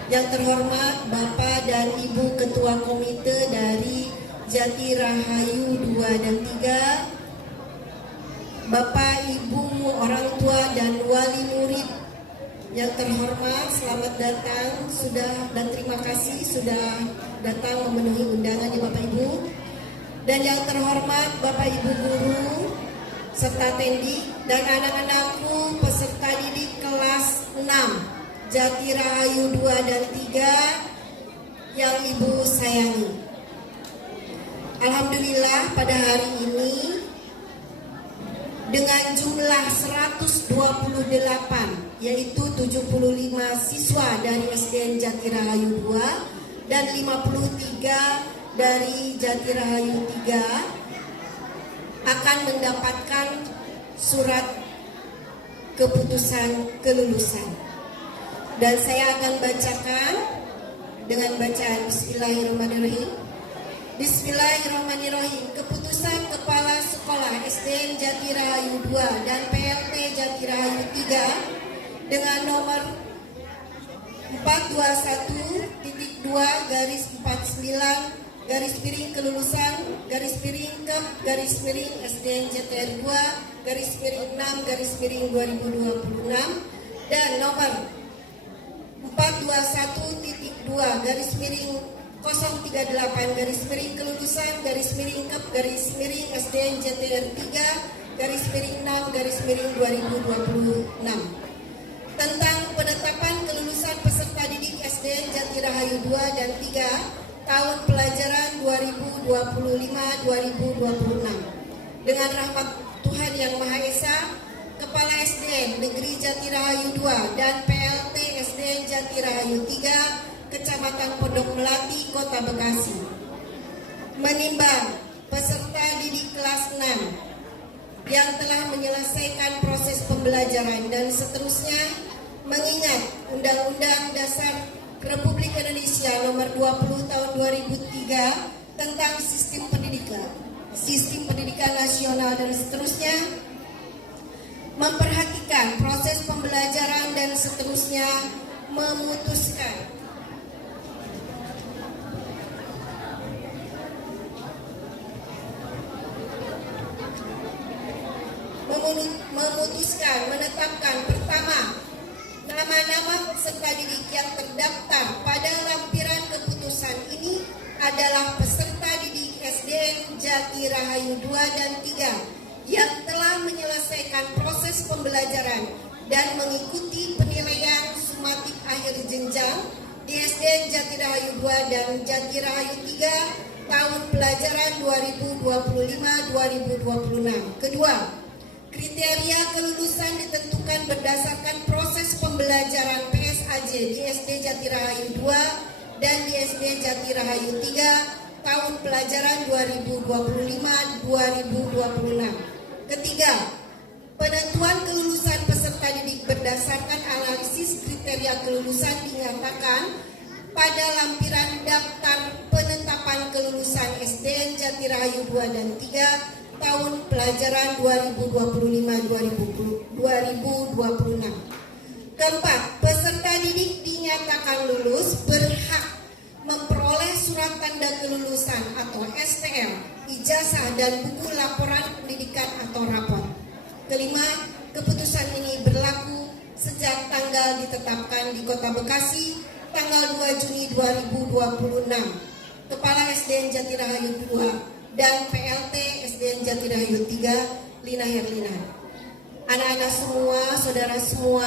Yang terhormat Bapak dan Ibu Ketua Komite dari Jati Rahayu 2 dan 3, Bapak, Ibu, orang tua dan wali murid yang terhormat, selamat datang dan terima kasih sudah datang memenuhi undangan ya Bapak Ibu. Dan yang terhormat Bapak Ibu guru serta tendik dan anak-anakku peserta didik kelas 6 Jati Rahayu 2 dan 3 yang Ibu sayangi. Alhamdulillah pada hari ini dengan jumlah 128 yaitu 75 siswa dari SDN Jati Rahayu 2 dan 53 dari Jati Rahayu 3 akan mendapatkan surat keputusan kelulusan. Dan saya akan bacakan dengan bacaan Bismillahirrahmanirrahim. Bismillahirrahmanirrahim. Keputusan Kepala Sekolah SDN Jati Rahayu 2 dan PLT Jati Rahayu 3 dengan nomor 421.2/49 kelulusan _KEP SDN JTR 2 _6 dan nomor 421.2/038 kelulusan _KEP SDN JTR 3 _6 2026 tentang penetapan kelulusan peserta didik SDN Jati Rahayu 2 dan 3 tahun pelajaran 2025-2026. Dengan rahmat Tuhan Yang Maha Esa, Kepala SDN Negeri Jati Rahayu 2 dan PLT SDN Jati Rahayu 3 Kecamatan Pondok Melati, Kota Bekasi menimbang peserta didik kelas 6 yang telah menyelesaikan proses pembelajaran dan seterusnya mengingat Undang-Undang Dasar Republik Indonesia Nomor 20 Tahun 2003 tentang Sistem Pendidikan Nasional dan seterusnya, memperhatikan proses pembelajaran dan seterusnya, memutuskan menetapkan pertama, nama-nama peserta didik yang terdaftar pada lampiran keputusan ini adalah peserta didik SDN Jati Rahayu 2 dan 3 yang telah menyelesaikan proses pembelajaran dan mengikuti penilaian sumatik akhir jenjang di SDN Jati Rahayu 2 dan Jati Rahayu 3 tahun pelajaran 2025-2026. Kedua, kriteria kelulusan ditentukan berdasarkan proses pembelajaran PSAJ di SD Jati Rahayu 2 dan di SD Jati Rahayu 3 tahun pelajaran 2025-2026. Ketiga, penentuan kelulusan peserta didik berdasarkan analisis kriteria kelulusan dinyatakan pada lampiran daftar penetapan kelulusan SDN Jati Rahayu 2 dan 3 tahun pelajaran 2025-2026. Keempat, peserta didik dinyatakan lulus berhak memperoleh surat tanda kelulusan atau STL, ijazah dan buku laporan pendidikan atau rapor. Kelima, keputusan ini berlaku sejak tanggal ditetapkan di Kota Bekasi tanggal 2 Juni 2026. Kepala SDN Jati Rahayu 2 dan PLT SDN Jati Rahayu 3 Lina Herlina. Anak-anak semua, saudara semua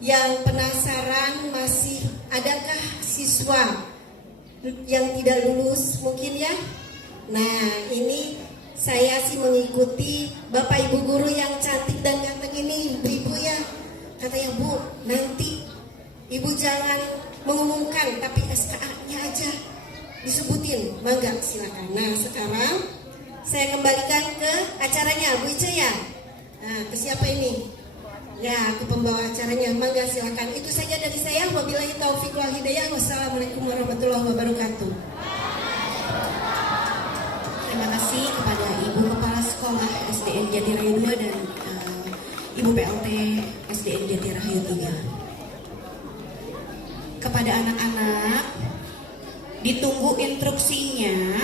yang penasaran masih adakah siswa yang tidak lulus mungkin ya? Nah ini saya sih mengikuti Bapak Ibu guru yang cantik dan ganteng ini, ibu-ibu ya. Katanya, Bu, nanti Ibu jangan mengumumkan tapi SKA-nya aja disebutin, mangga silakan. Nah sekarang saya kembalikan ke acaranya, Bu Ica ya. Nah ke siapa ini? Ya ke pembawa acaranya, mangga silakan. Itu saja dari saya. Wabillahi taufiq wal hidayah. Wassalamualaikum warahmatullahi wabarakatuh. Terima kasih kepada Ibu Kepala Sekolah SDN Jati Rahayu 2 dan Ibu PLT SDN Jati Rahayu 3. kepada anak-anak, ditunggu instruksinya,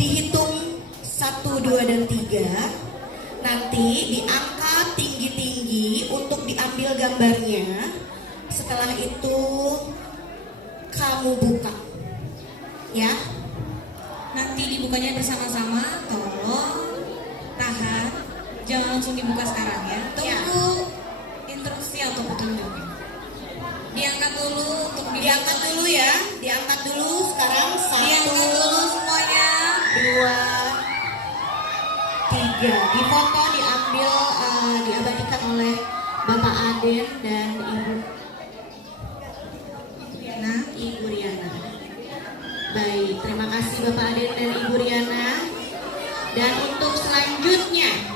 dihitung 1, 2, dan 3, nanti diangkat tinggi-tinggi untuk diambil gambarnya. Setelah itu kamu buka, ya. Nanti dibukanya bersama-sama, tolong tahan, jangan langsung dibuka sekarang ya. Tunggu instruksi atau petunjuknya. Diangkat dulu untuk Diangkat dulu ya, diangkat dulu sekarang. 1, Diangkat dulu semuanya. 2, 3. Difoto, diambil, diabadikan oleh Bapak Aden dan Ibu Riana. Baik, terima kasih Bapak Aden dan Ibu Riana. Dan untuk selanjutnya,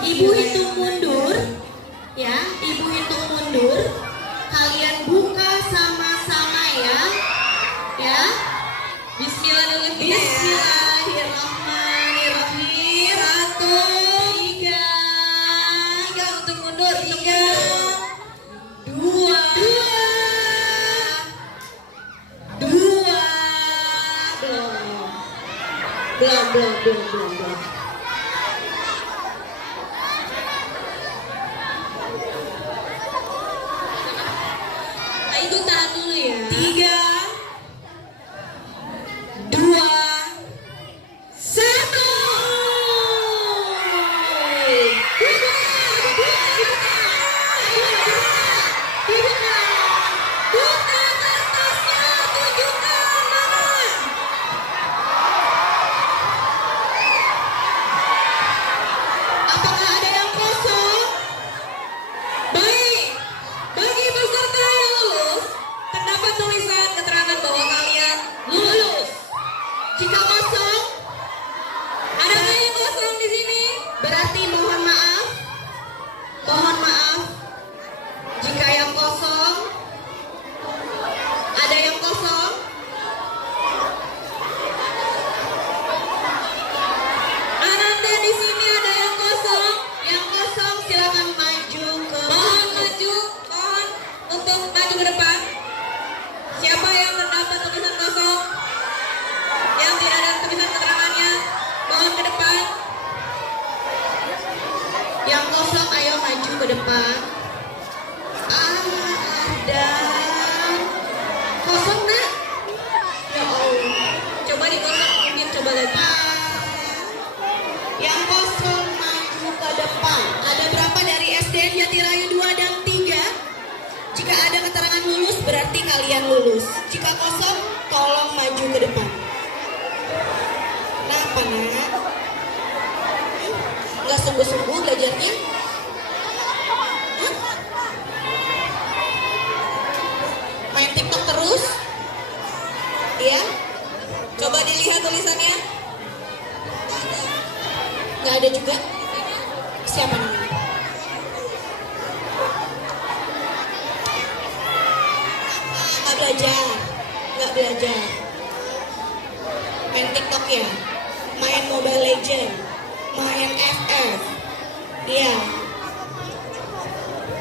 Ibu hitung mundur, ya. Ibu hitung mundur. Kalian buka sama-sama ya, ya. Bismillah dulu. Bismillahirrahmanirrahim. 1, 3, 3 untuk mundur. 2, 2. Belum. Ibu tahan dulu ya. 3, 2, 1. Apakah ada yang kosong? Baik, bagi peserta yang lulus, terdapat tulisan keterangan bahwa kalian lulus. Jika kosong, ada yang kosong di sini? Berarti mohon maaf. Jika yang kosong, ada yang kosong? Ananda di sini ada yang kosong? Yang kosong silakan maju ke. Mohon untuk maju ke depan. Siapa yang terdapat tulisan kosong? Yang tidak ada tulisan keterangannya, mohon ke depan. Yang kosong ayo maju ke depan. Ada kosong nak? Ya Allah. Coba dikosong, mungkin coba lagi. Yang kosong maju ke depan. Ada berapa dari SDN Jatirayu 2 dan 3? Jika ada keterangan lulus berarti kalian lulus. Jika kosong tolong maju ke depan. Kenapa nak? Nggak sungguh-sungguh belajarnya? Hah? Main TikTok terus? Iya? Coba dilihat tulisannya. Nggak ada juga. Siapa namanya? Nggak belajar. Main TikTok ya, main Mobile Legend, main FF, iya.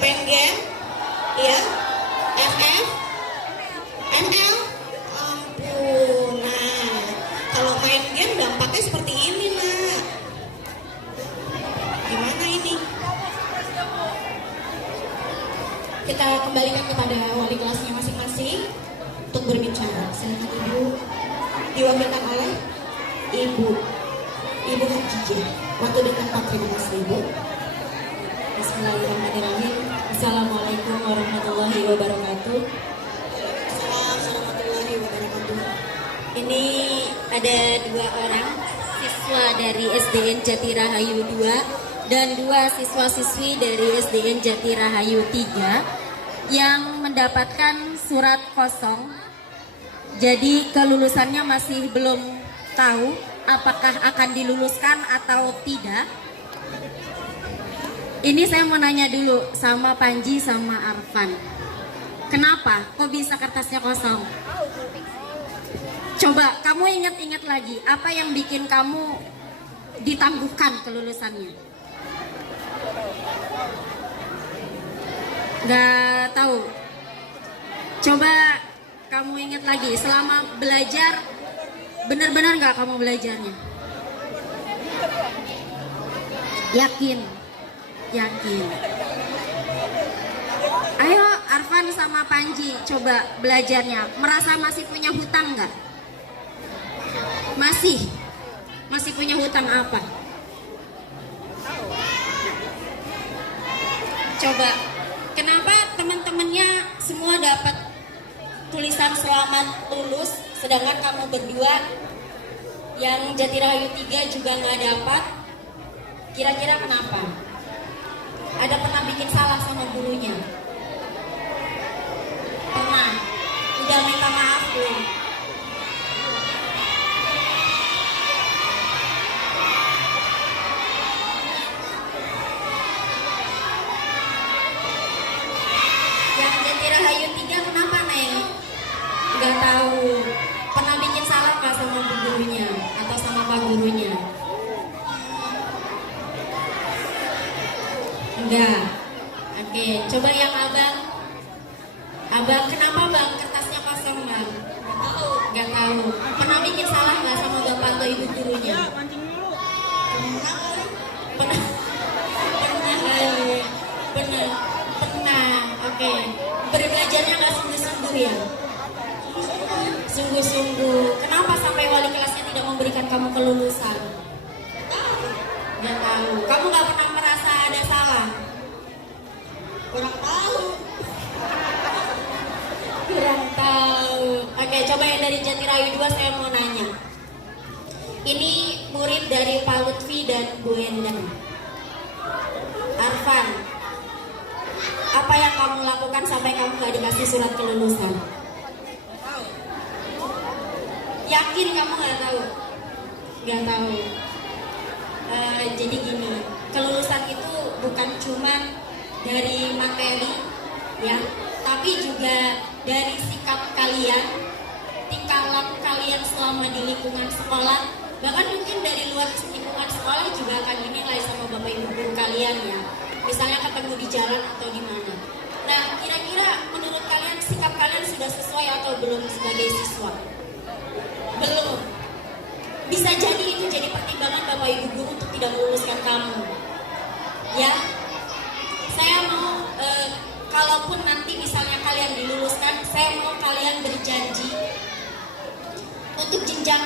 Main game, iya. FF, ML, ampun. Nah, kalau main game dampaknya seperti ini nak. Gimana ini? Kita kembalikan kepada wali kelasnya masing-masing untuk berbicara. Silakan Ibu, diwakilkan oleh Ibu Khadijah. Waktu dan tempat, terima kasih Ibu. Bismillahirrahmanirrahim. Assalamualaikum warahmatullahi wabarakatuh. Assalamualaikum warahmatullahi wabarakatuh. Ini ada 2 orang siswa dari SDN Jatirahayu 2 dan 2 siswa-siswi dari SDN Jatirahayu 3 yang mendapatkan surat kosong. Jadi kelulusannya masih belum tahu apakah akan diluluskan atau tidak. Ini saya mau nanya dulu sama Panji sama Arfan. Kenapa? Kok bisa kertasnya kosong? Coba kamu ingat-ingat lagi, apa yang bikin kamu ditangguhkan kelulusannya? Gak tahu. Coba kamu ingat lagi, selama belajar benar-benar gak kamu belajarnya? Yakin? Yakin. Ayo Arfan sama Panji coba belajarnya. Merasa masih punya hutang nggak? Masih punya hutang apa? Coba. Kenapa teman-temannya semua dapat tulisan selamat lulus, sedangkan kamu berdua yang Jatirahayu 3 juga nggak dapat? Kira-kira kenapa? Ada pernah bikin salah sama gurunya? Pernah. Udah minta maaf belum? Yang Jatirahayu 3 kenapa, Neng? Gak tahu. Pernah bikin salah nggak sama bu gurunya atau sama pak gurunya? Enggak. Oke, coba yang abang. Abang, kenapa bang kertasnya kosong bang? Gak tahu. Pernah bikin salah nggak sama bapak atau ibu gurunya? Pernah. Pernah. Oke. Belajarnya nggak sungguh-sungguh ya? Sungguh-sungguh. Kenapa sampai wali kelasnya tidak memberikan kamu kelulusan? Gak tahu. Kamu gak pernah merasa ada salah? Kurang tahu. Kurang tahu. Oke, coba yang dari Jatirahayu 2 saya mau nanya. Ini murid dari Pak Lutfi dan Bu Endang. Arfan, apa yang kamu lakukan sampai kamu gak dikasih surat kelulusan? Yakin kamu gak tahu? Gak tahu. Jadi gini, kelulusan itu bukan cuma dari materi ya, tapi juga dari sikap kalian, tingkah laku kalian selama di lingkungan sekolah, bahkan mungkin dari luar lingkungan sekolah juga akan dinilai sama bapak ibu guru kalian ya. Misalnya ketemu di jalan atau di mana. Nah, kira-kira menurut kalian sikap kalian sudah sesuai atau belum sebagai siswa? Belum. Bisa jadi itu jadi pertimbangan bapak ibu guru untuk tidak meluluskan kamu. Ya, saya mau kalaupun nanti misalnya kalian diluluskan, saya mau kalian berjanji untuk jenjang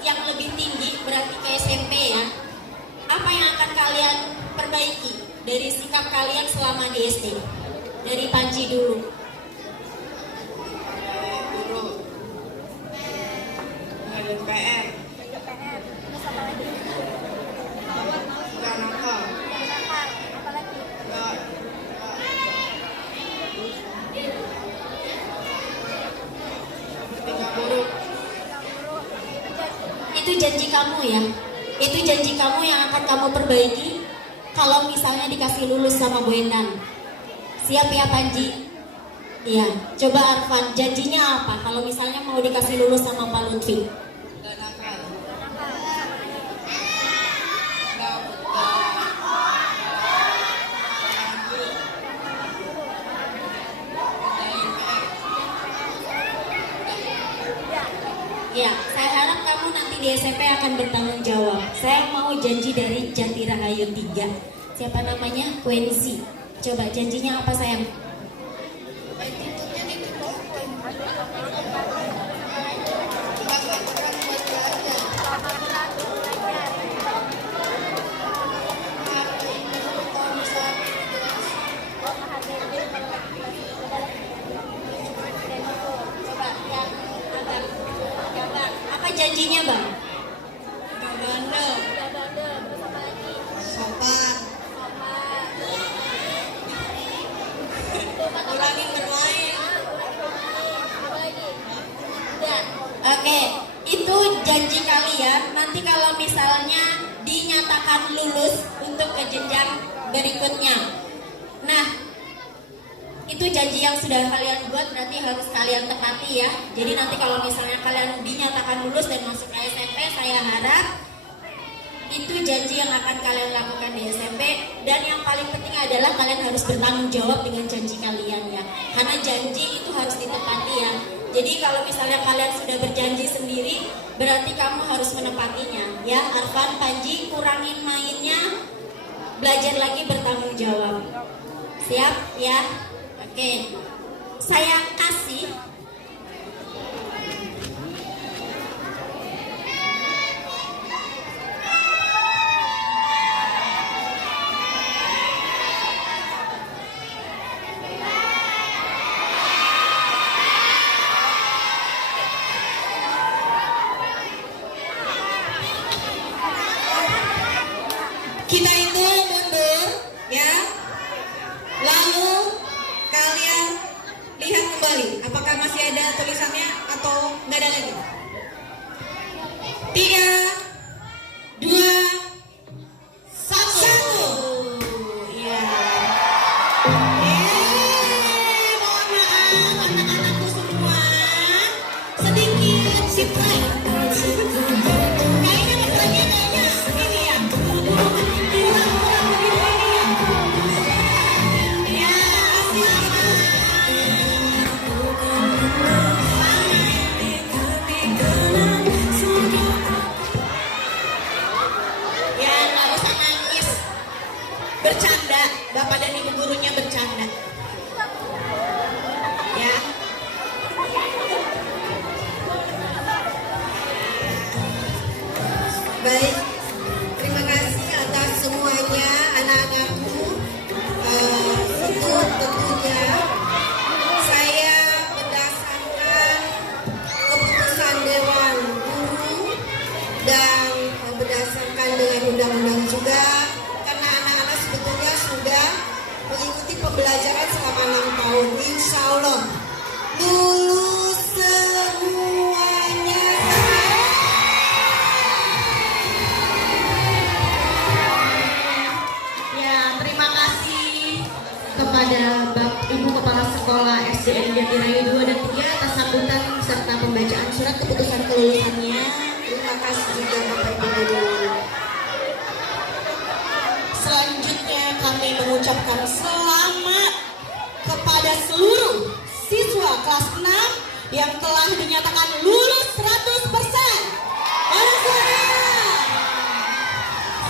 yang lebih tinggi, berarti ke SMP ya. Apa yang akan kalian perbaiki dari sikap kalian selama di SD? Dari Panji dulu. PR. Nggak nakal. Itu janji kamu ya. Itu janji kamu yang akan kamu perbaiki kalau misalnya dikasih lulus sama Bu Endang. Siap ya Panji? Iya. Coba Arfan, janjinya apa kalau misalnya mau dikasih lulus sama Pak Lutfi? Ya, saya harap kamu nanti di SMP akan bertanggung jawab. Saya mau janji dari Jatirahayu 3. Siapa namanya? Quency. Coba janjinya apa sayang? Apa janjinya bang? Nggak bandel. Sopan. Ulangin bermain. Oke, itu janji kalian. Nanti kalau misalnya dinyatakan lulus untuk ke jenjang berikutnya. Nah, itu janji yang sudah kalian buat berarti harus kalian tepati ya. Jadi nanti kalau misalnya kalian dinyatakan lulus dan masuk ke SMP, saya harap Itu janji yang akan kalian lakukan di SMP, dan yang paling penting adalah kalian harus bertanggung jawab dengan janji kalian ya. Karena janji itu harus ditepati ya. Jadi kalau misalnya kalian sudah berjanji sendiri, berarti kamu harus menepatinya ya. Arfan, Panji, kurangin mainnya, belajar lagi bertanggung jawab. Siap ya? Oke. Saya kasih Kita itu mundur ya. Lalu kalian lihat kembali apakah masih ada tulisannya atau nggak ada lagi. 3, 2, 1. Ya. Mohon maaf anak-anakku semua. Sedikit sitrai. Kayaknya misalnya ini ya. Bercanda, Bapak dan Ibu gurunya bercanda. Ya. Baik, terima kasih atas semuanya anak-anakku. Itu tentunya saya berdasarkan keputusan Dewan Guru dan berdasarkan dengan undang-undang juga, karena anak-anak sebetulnya sudah mengikuti pembelajaran selama 6 tahun. Insya Allah lulus semuanya. Ya, terima kasih kepada Ibu Kepala Sekolah SDN Jatirayu 2 dan 3 atas sambutan serta pembacaan surat keputusan kelulusannya. Terima kasih juga Bapak Ibu Guru. Selanjutnya kami mengucapkan selamat kepada seluruh siswa kelas 6 yang telah dinyatakan lulus 100%. Mana suaranya?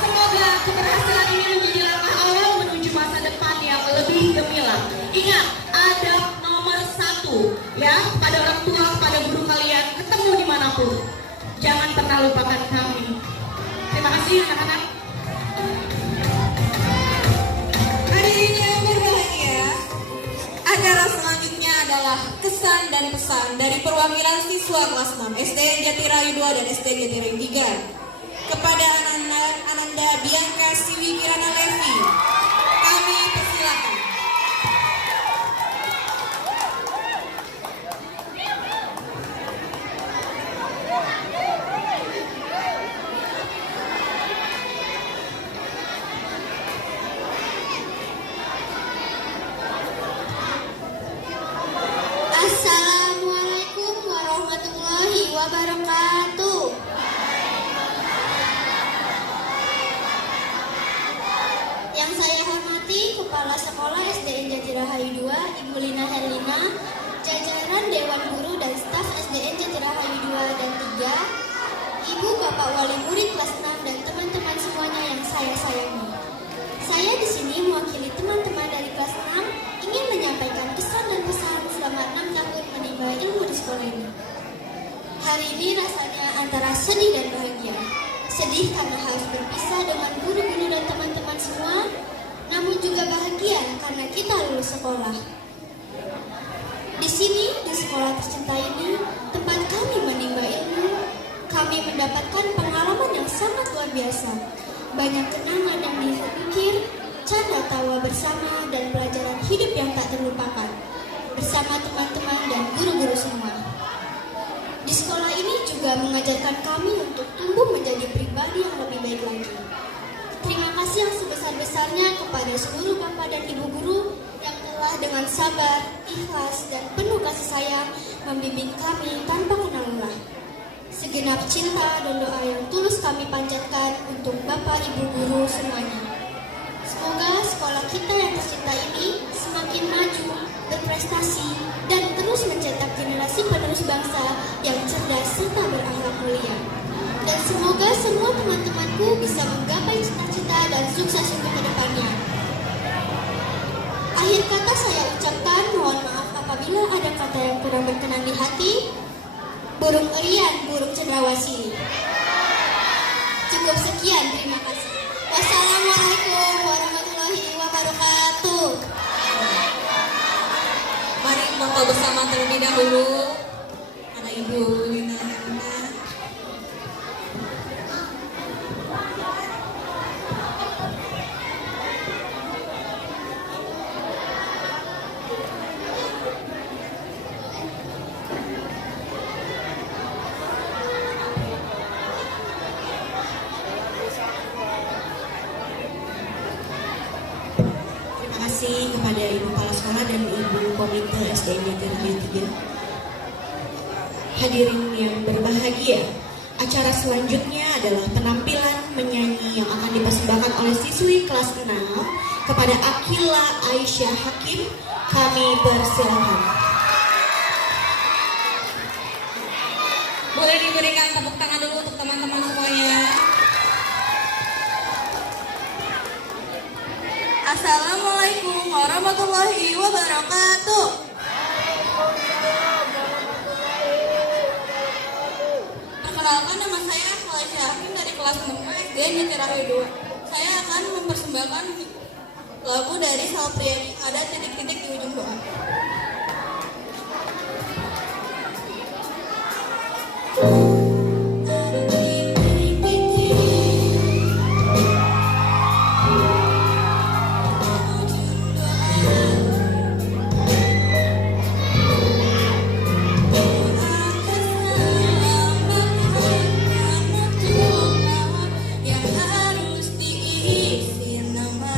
Semoga keberhasilan ini menjadi langkah awal menuju masa depan yang lebih gemilang. Ingat, ada nomor 1 ya, pada orang tua, pada guru kalian, ketemu dimanapun. Jangan pernah lupakan kami. Terima kasih anak-anak. Hadirin yang berbahagia, acara selanjutnya adalah kesan dan pesan dari perwakilan siswa kelas 6 SDN Jatirayu 2 dan SDN Jatirayu 3 kepada Ananda Bianca Siwi Kirana Levi. Kami persilakan. Assalamualaikum warahmatullahi wabarakatuh. Yang saya hormati Kepala Sekolah SDN Jatirahayu 2, Ibu Lina Herlina, jajaran Dewan Guru dan staf SDN Jatirahayu 2 dan 3, Ibu Bapak Wali Murid kelas 6 dan teman-teman semuanya yang saya sayangi. Saya di sini mewakili teman-teman dari kelas 6 ingin menyampaikan kesan dan pesan selama 6 tahun menimba ilmu di sekolah ini. Hari ini rasanya antara sedih dan bahagia. Sedih karena harus berpisah dengan guru-guru dan teman-teman semua, namun juga bahagia karena kita lulus sekolah. Di sini, di sekolah tercinta ini, tempat kami menimba ilmu, kami mendapatkan pengalaman yang sangat luar biasa. Banyak kenangan yang diukir, canda tawa bersama, dan pelajaran hidup yang tak terlupakan bersama teman-teman dan guru-guru semua. Di sekolah ini juga mengajarkan kami untuk tumbuh menjadi pribadi yang lebih baik lagi. Terima kasih yang sebesar-besarnya kepada seluruh Bapak dan Ibu guru yang telah dengan sabar, ikhlas, dan penuh kasih sayang membimbing kami tanpa kenal lelah. Segenap cinta dan doa yang tulus kami panjatkan untuk Bapak Bapak Ibu guru semuanya. Semoga sekolah kita yang tercinta ini semakin maju, berprestasi, dan terus mencetak generasi penerus bangsa yang cerdas serta berakhlak mulia. Dan semoga semua teman-temanku bisa menggapai cita-cita dan sukses untuk kedepannya. Akhir kata saya ucapkan mohon maaf apabila ada kata yang kurang berkenan di hati. Burung elian, burung cendrawasih. Cukup sekian, terima kasih. Wassalamualaikum warahmatullahi wabarakatuh. Mari foto bersama terlebih dahulu. Anak Ibu Lina. Terima kasih kepada Ibu Kepala Sekolah dan Ibu Komite SDN Jatira Hayu 3. Hadirin yang berbahagia, acara selanjutnya adalah penampilan menyanyi yang akan dipersembahkan oleh siswi kelas 6 kepada Akila Aisyah Hakim. Kami persilakan. Boleh diberikan tepuk tangan dulu untuk teman-teman semuanya. Assalamualaikum warahmatullahi wabarakatuh. Perkenalkan, nama saya Akila Aisyah Hakim dari kelas 6 SDN Jatira Hayu 2. Saya akan mempersembahkan lagu dari Sal Priadi, ada titik-titik di ujung doa. Yang harus diisi nama,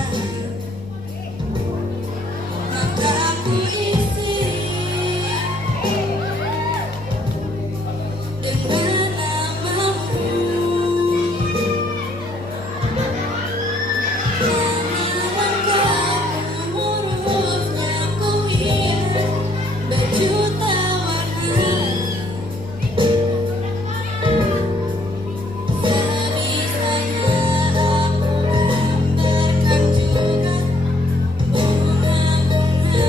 maka aku isi dengan namamu. Karena engkau mengurusnya, ku hias berjuta warna. Sebisanya aku gambarkan juga bunga-bunga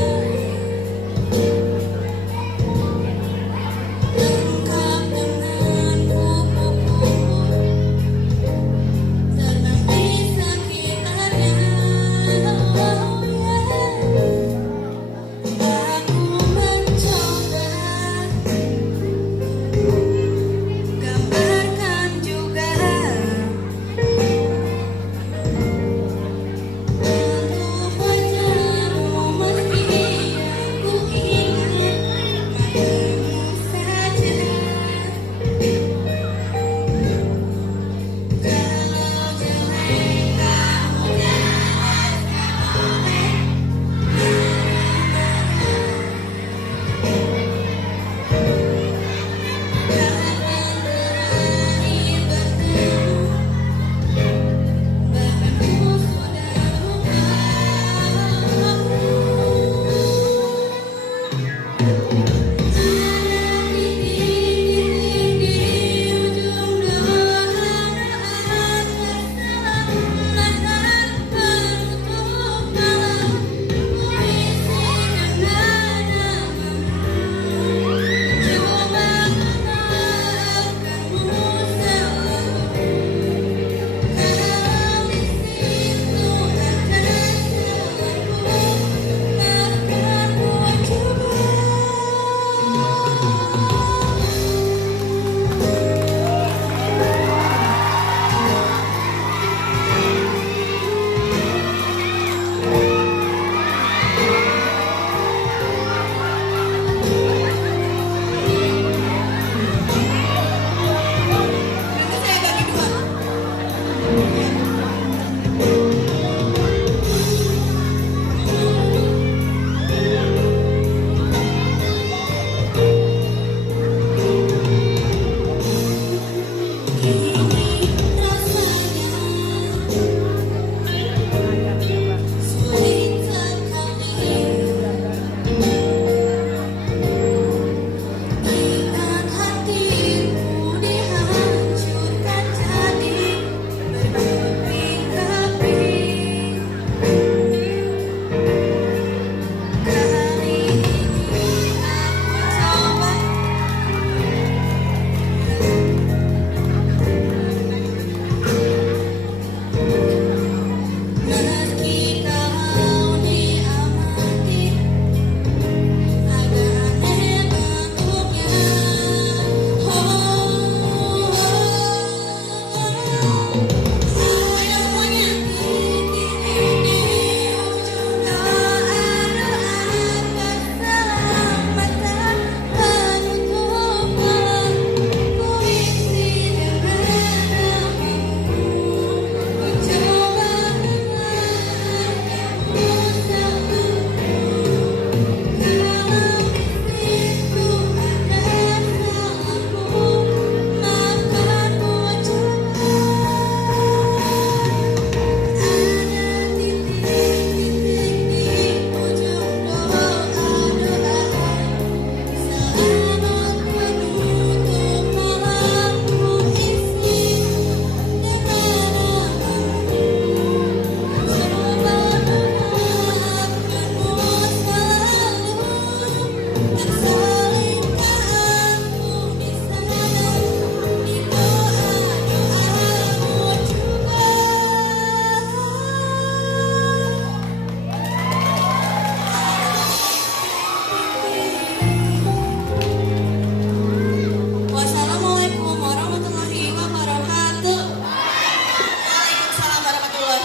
lengkap dengan kupu-kupu terbang di sekitarnya. Aku mencoba gambarkan juga untuk wajahmu, meski aku ingat matamu saja. Kalau jelek kamu jelaskan oleh terakhir bertemu, bahkan ku sudah lupa. Ada titik-titik di ujung doa, atas keselamatan penutup malam, ku isi dengan namamu. Coba memaafkanmu selalu, kalau di situ ada salahku, maafkan ku coba. Nanti saya bagi dua. Kini rasanya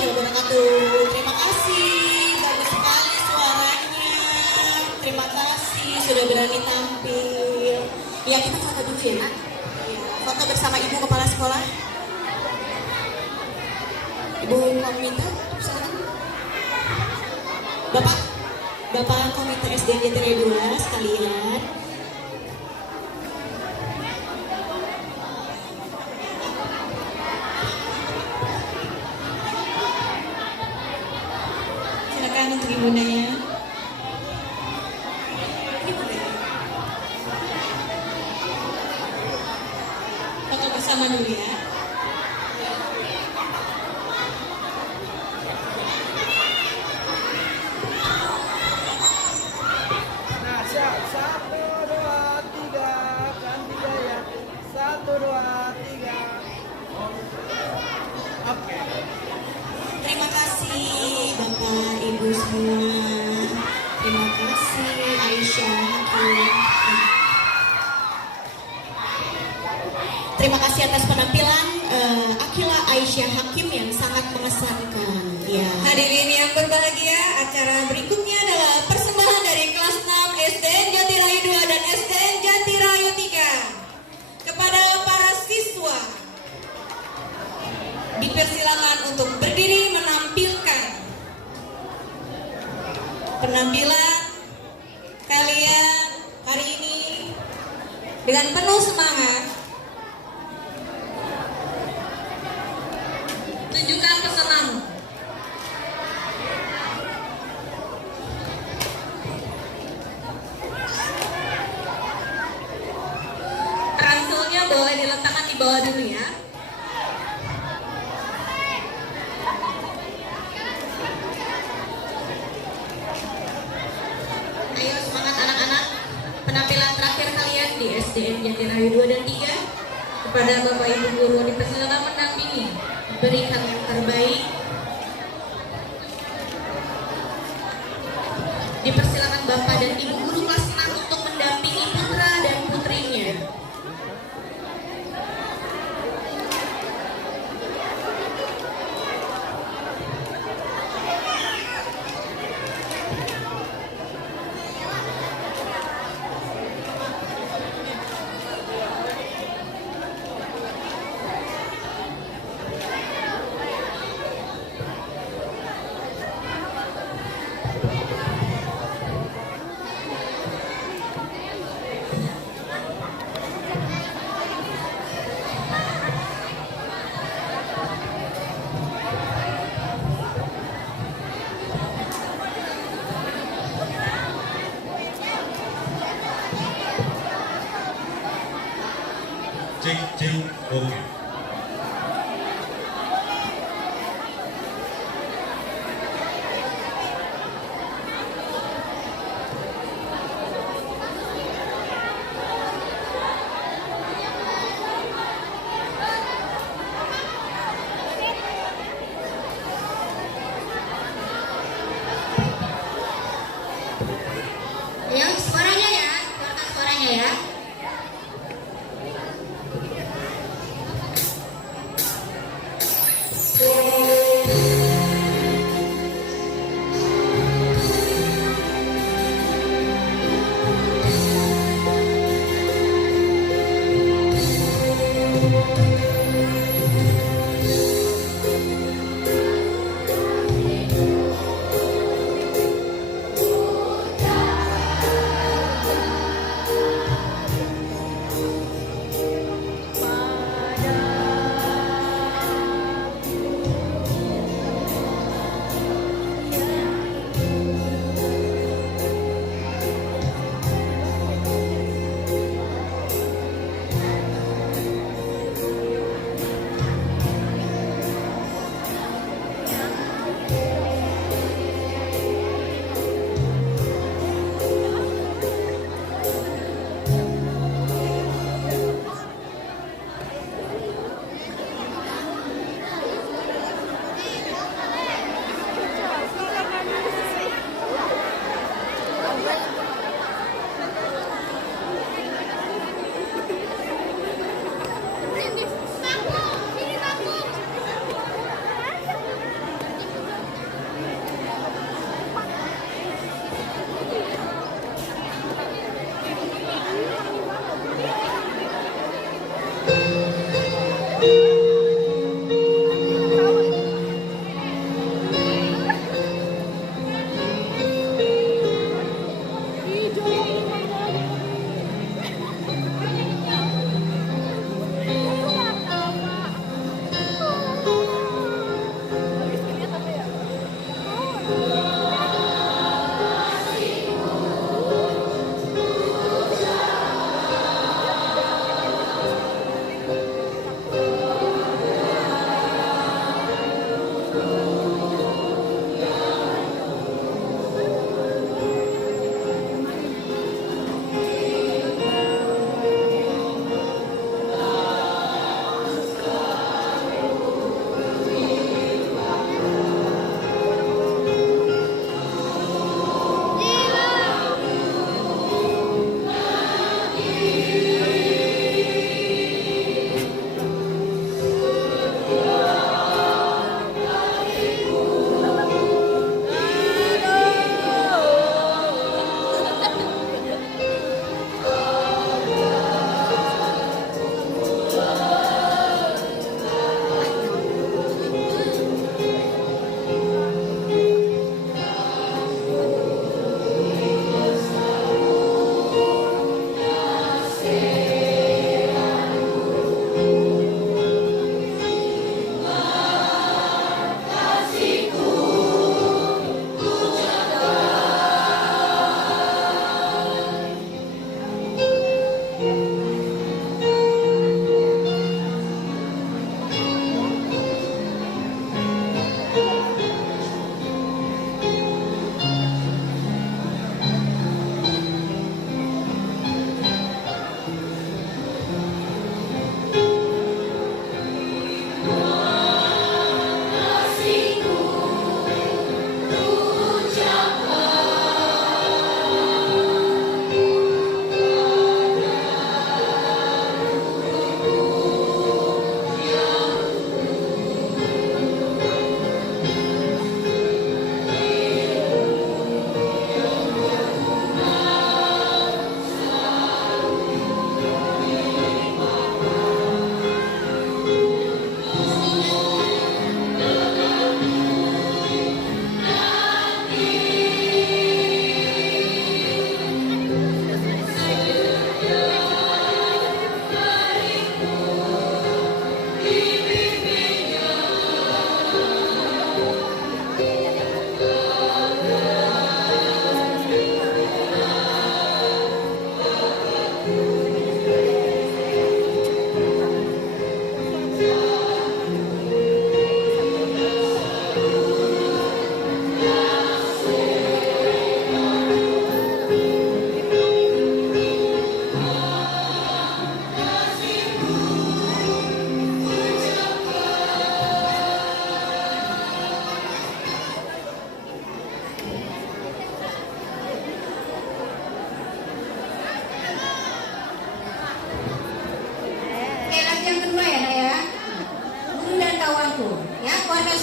warahmatullahi wabarakatuh. Terima kasih, bagus sekali suaranya. Terima kasih sudah berani tampil. Ya, kita foto dulu ya, Nak. Ya, foto bersama Ibu Kepala Sekolah. Ibu Komite, silakan. Bapak Komite SDN Jatira 2 sekalian. Silakan untuk ibundanya. Foto bersama dulu ya. Nah, siap. 1, 2, 3. Kan 3 ya. 1, 2, 3. Oke. Terima kasih Bapak Ibu semua. Terima kasih Aisyah Hakim. Terima kasih atas penampilan Akila Aisyah Hakim yang sangat mengesankan. Ya. Hadirin yang berbahagia, acara berikutnya adalah persembahan dari kelas 6 SDN Jatirahayu 2 dan SDN Jatirahayu 3 kepada para siswa. Dipersilakan untuk berdiri menampilkan penampilan kalian hari ini dengan penuh semangat. Tunjukkan pesananmu. Ranselnya boleh diletakkan di bawah dulu ya. Ayo semangat anak-anak. Penampilan terakhir kalian di SDN Jatirahayu 2 dan 3 kepada Bapak Ibu guru dipersilakan mendampingi, berikan yang terbaik. Dipersilakan Bapak dan Ibu guru kelas 6 untuk mendampingi putra dan putrinya. Cek, oke. Ayo suaranya ya, keluarkan suaranya ya.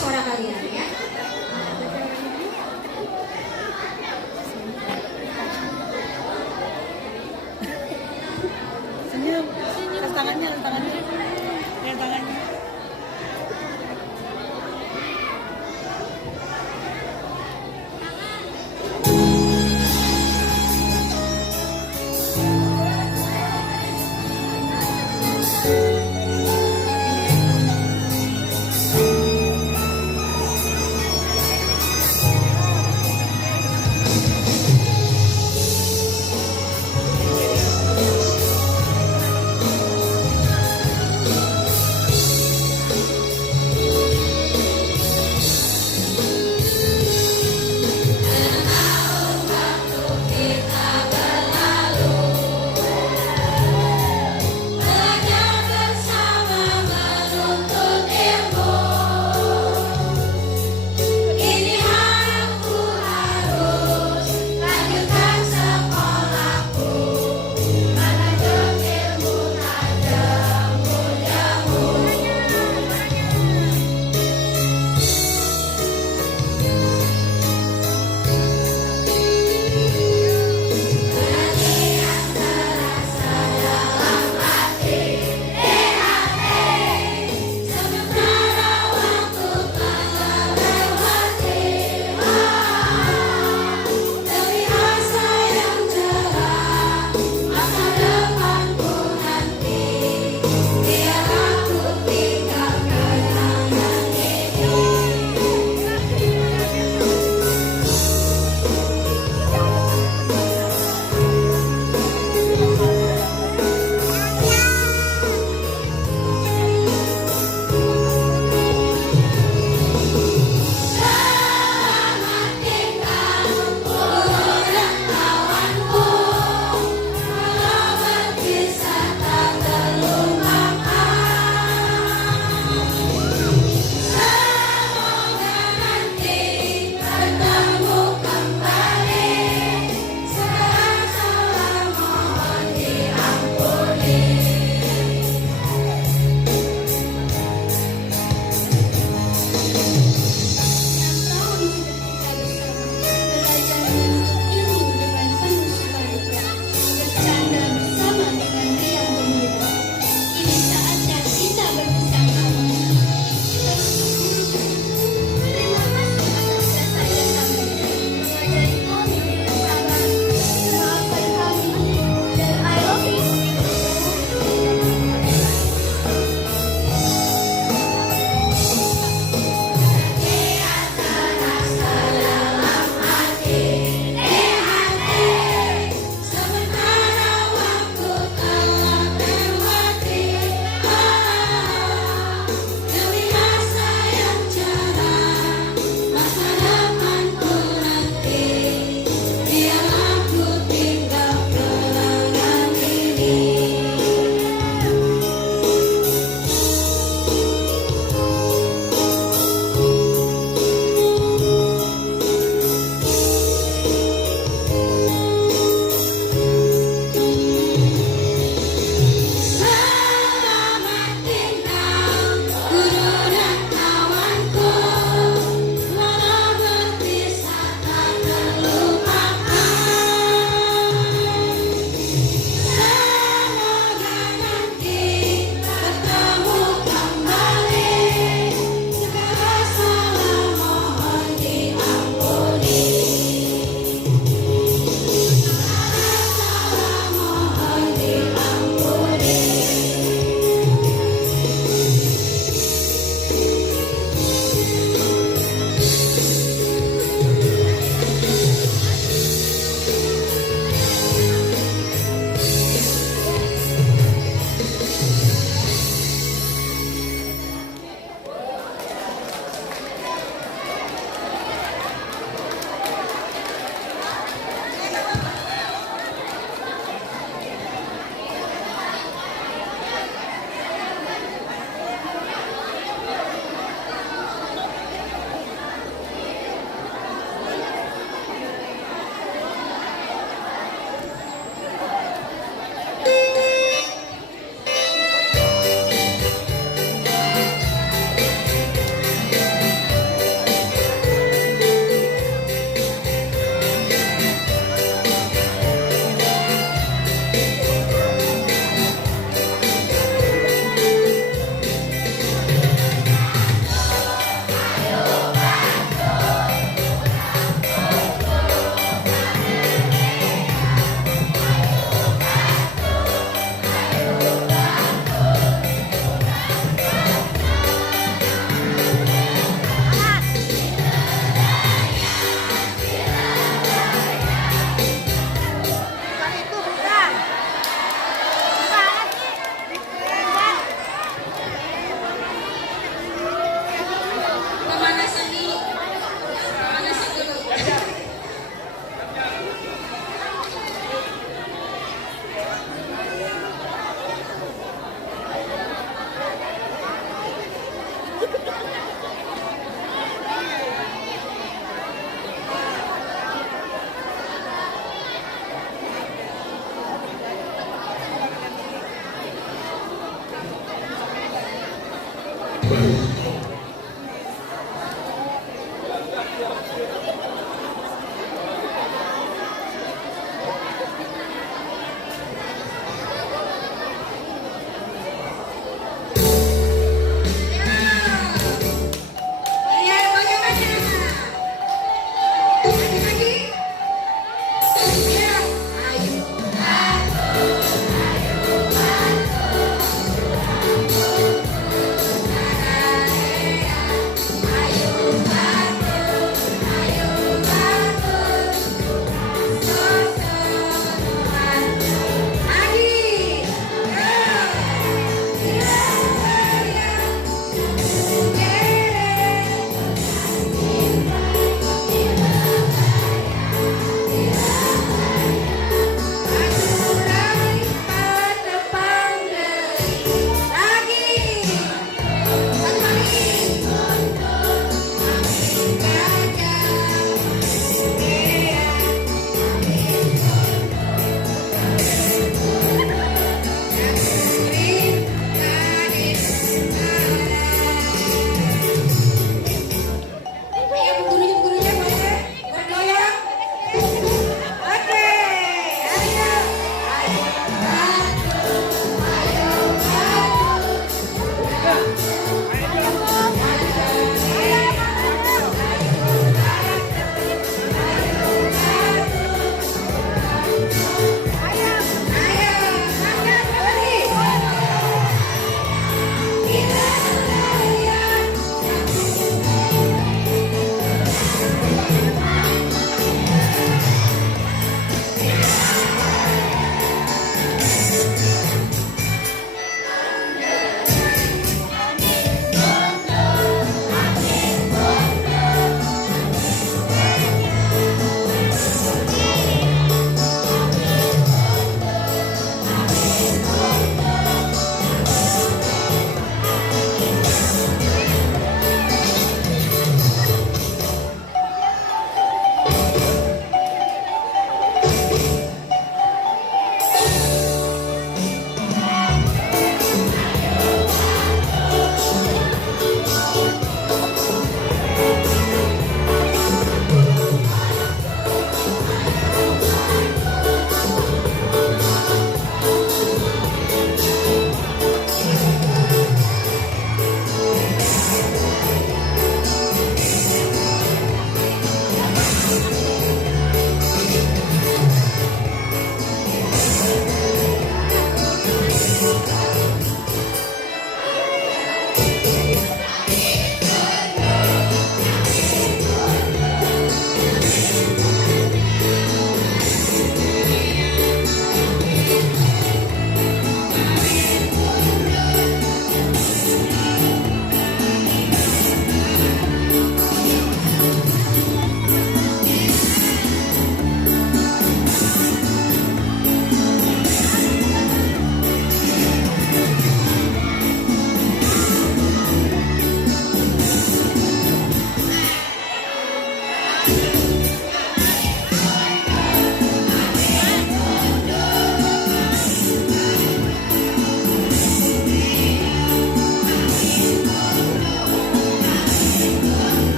suara kalian ya. Senyum, tangannya.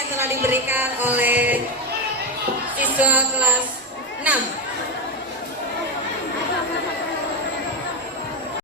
yang telah diberikan oleh siswa kelas 6.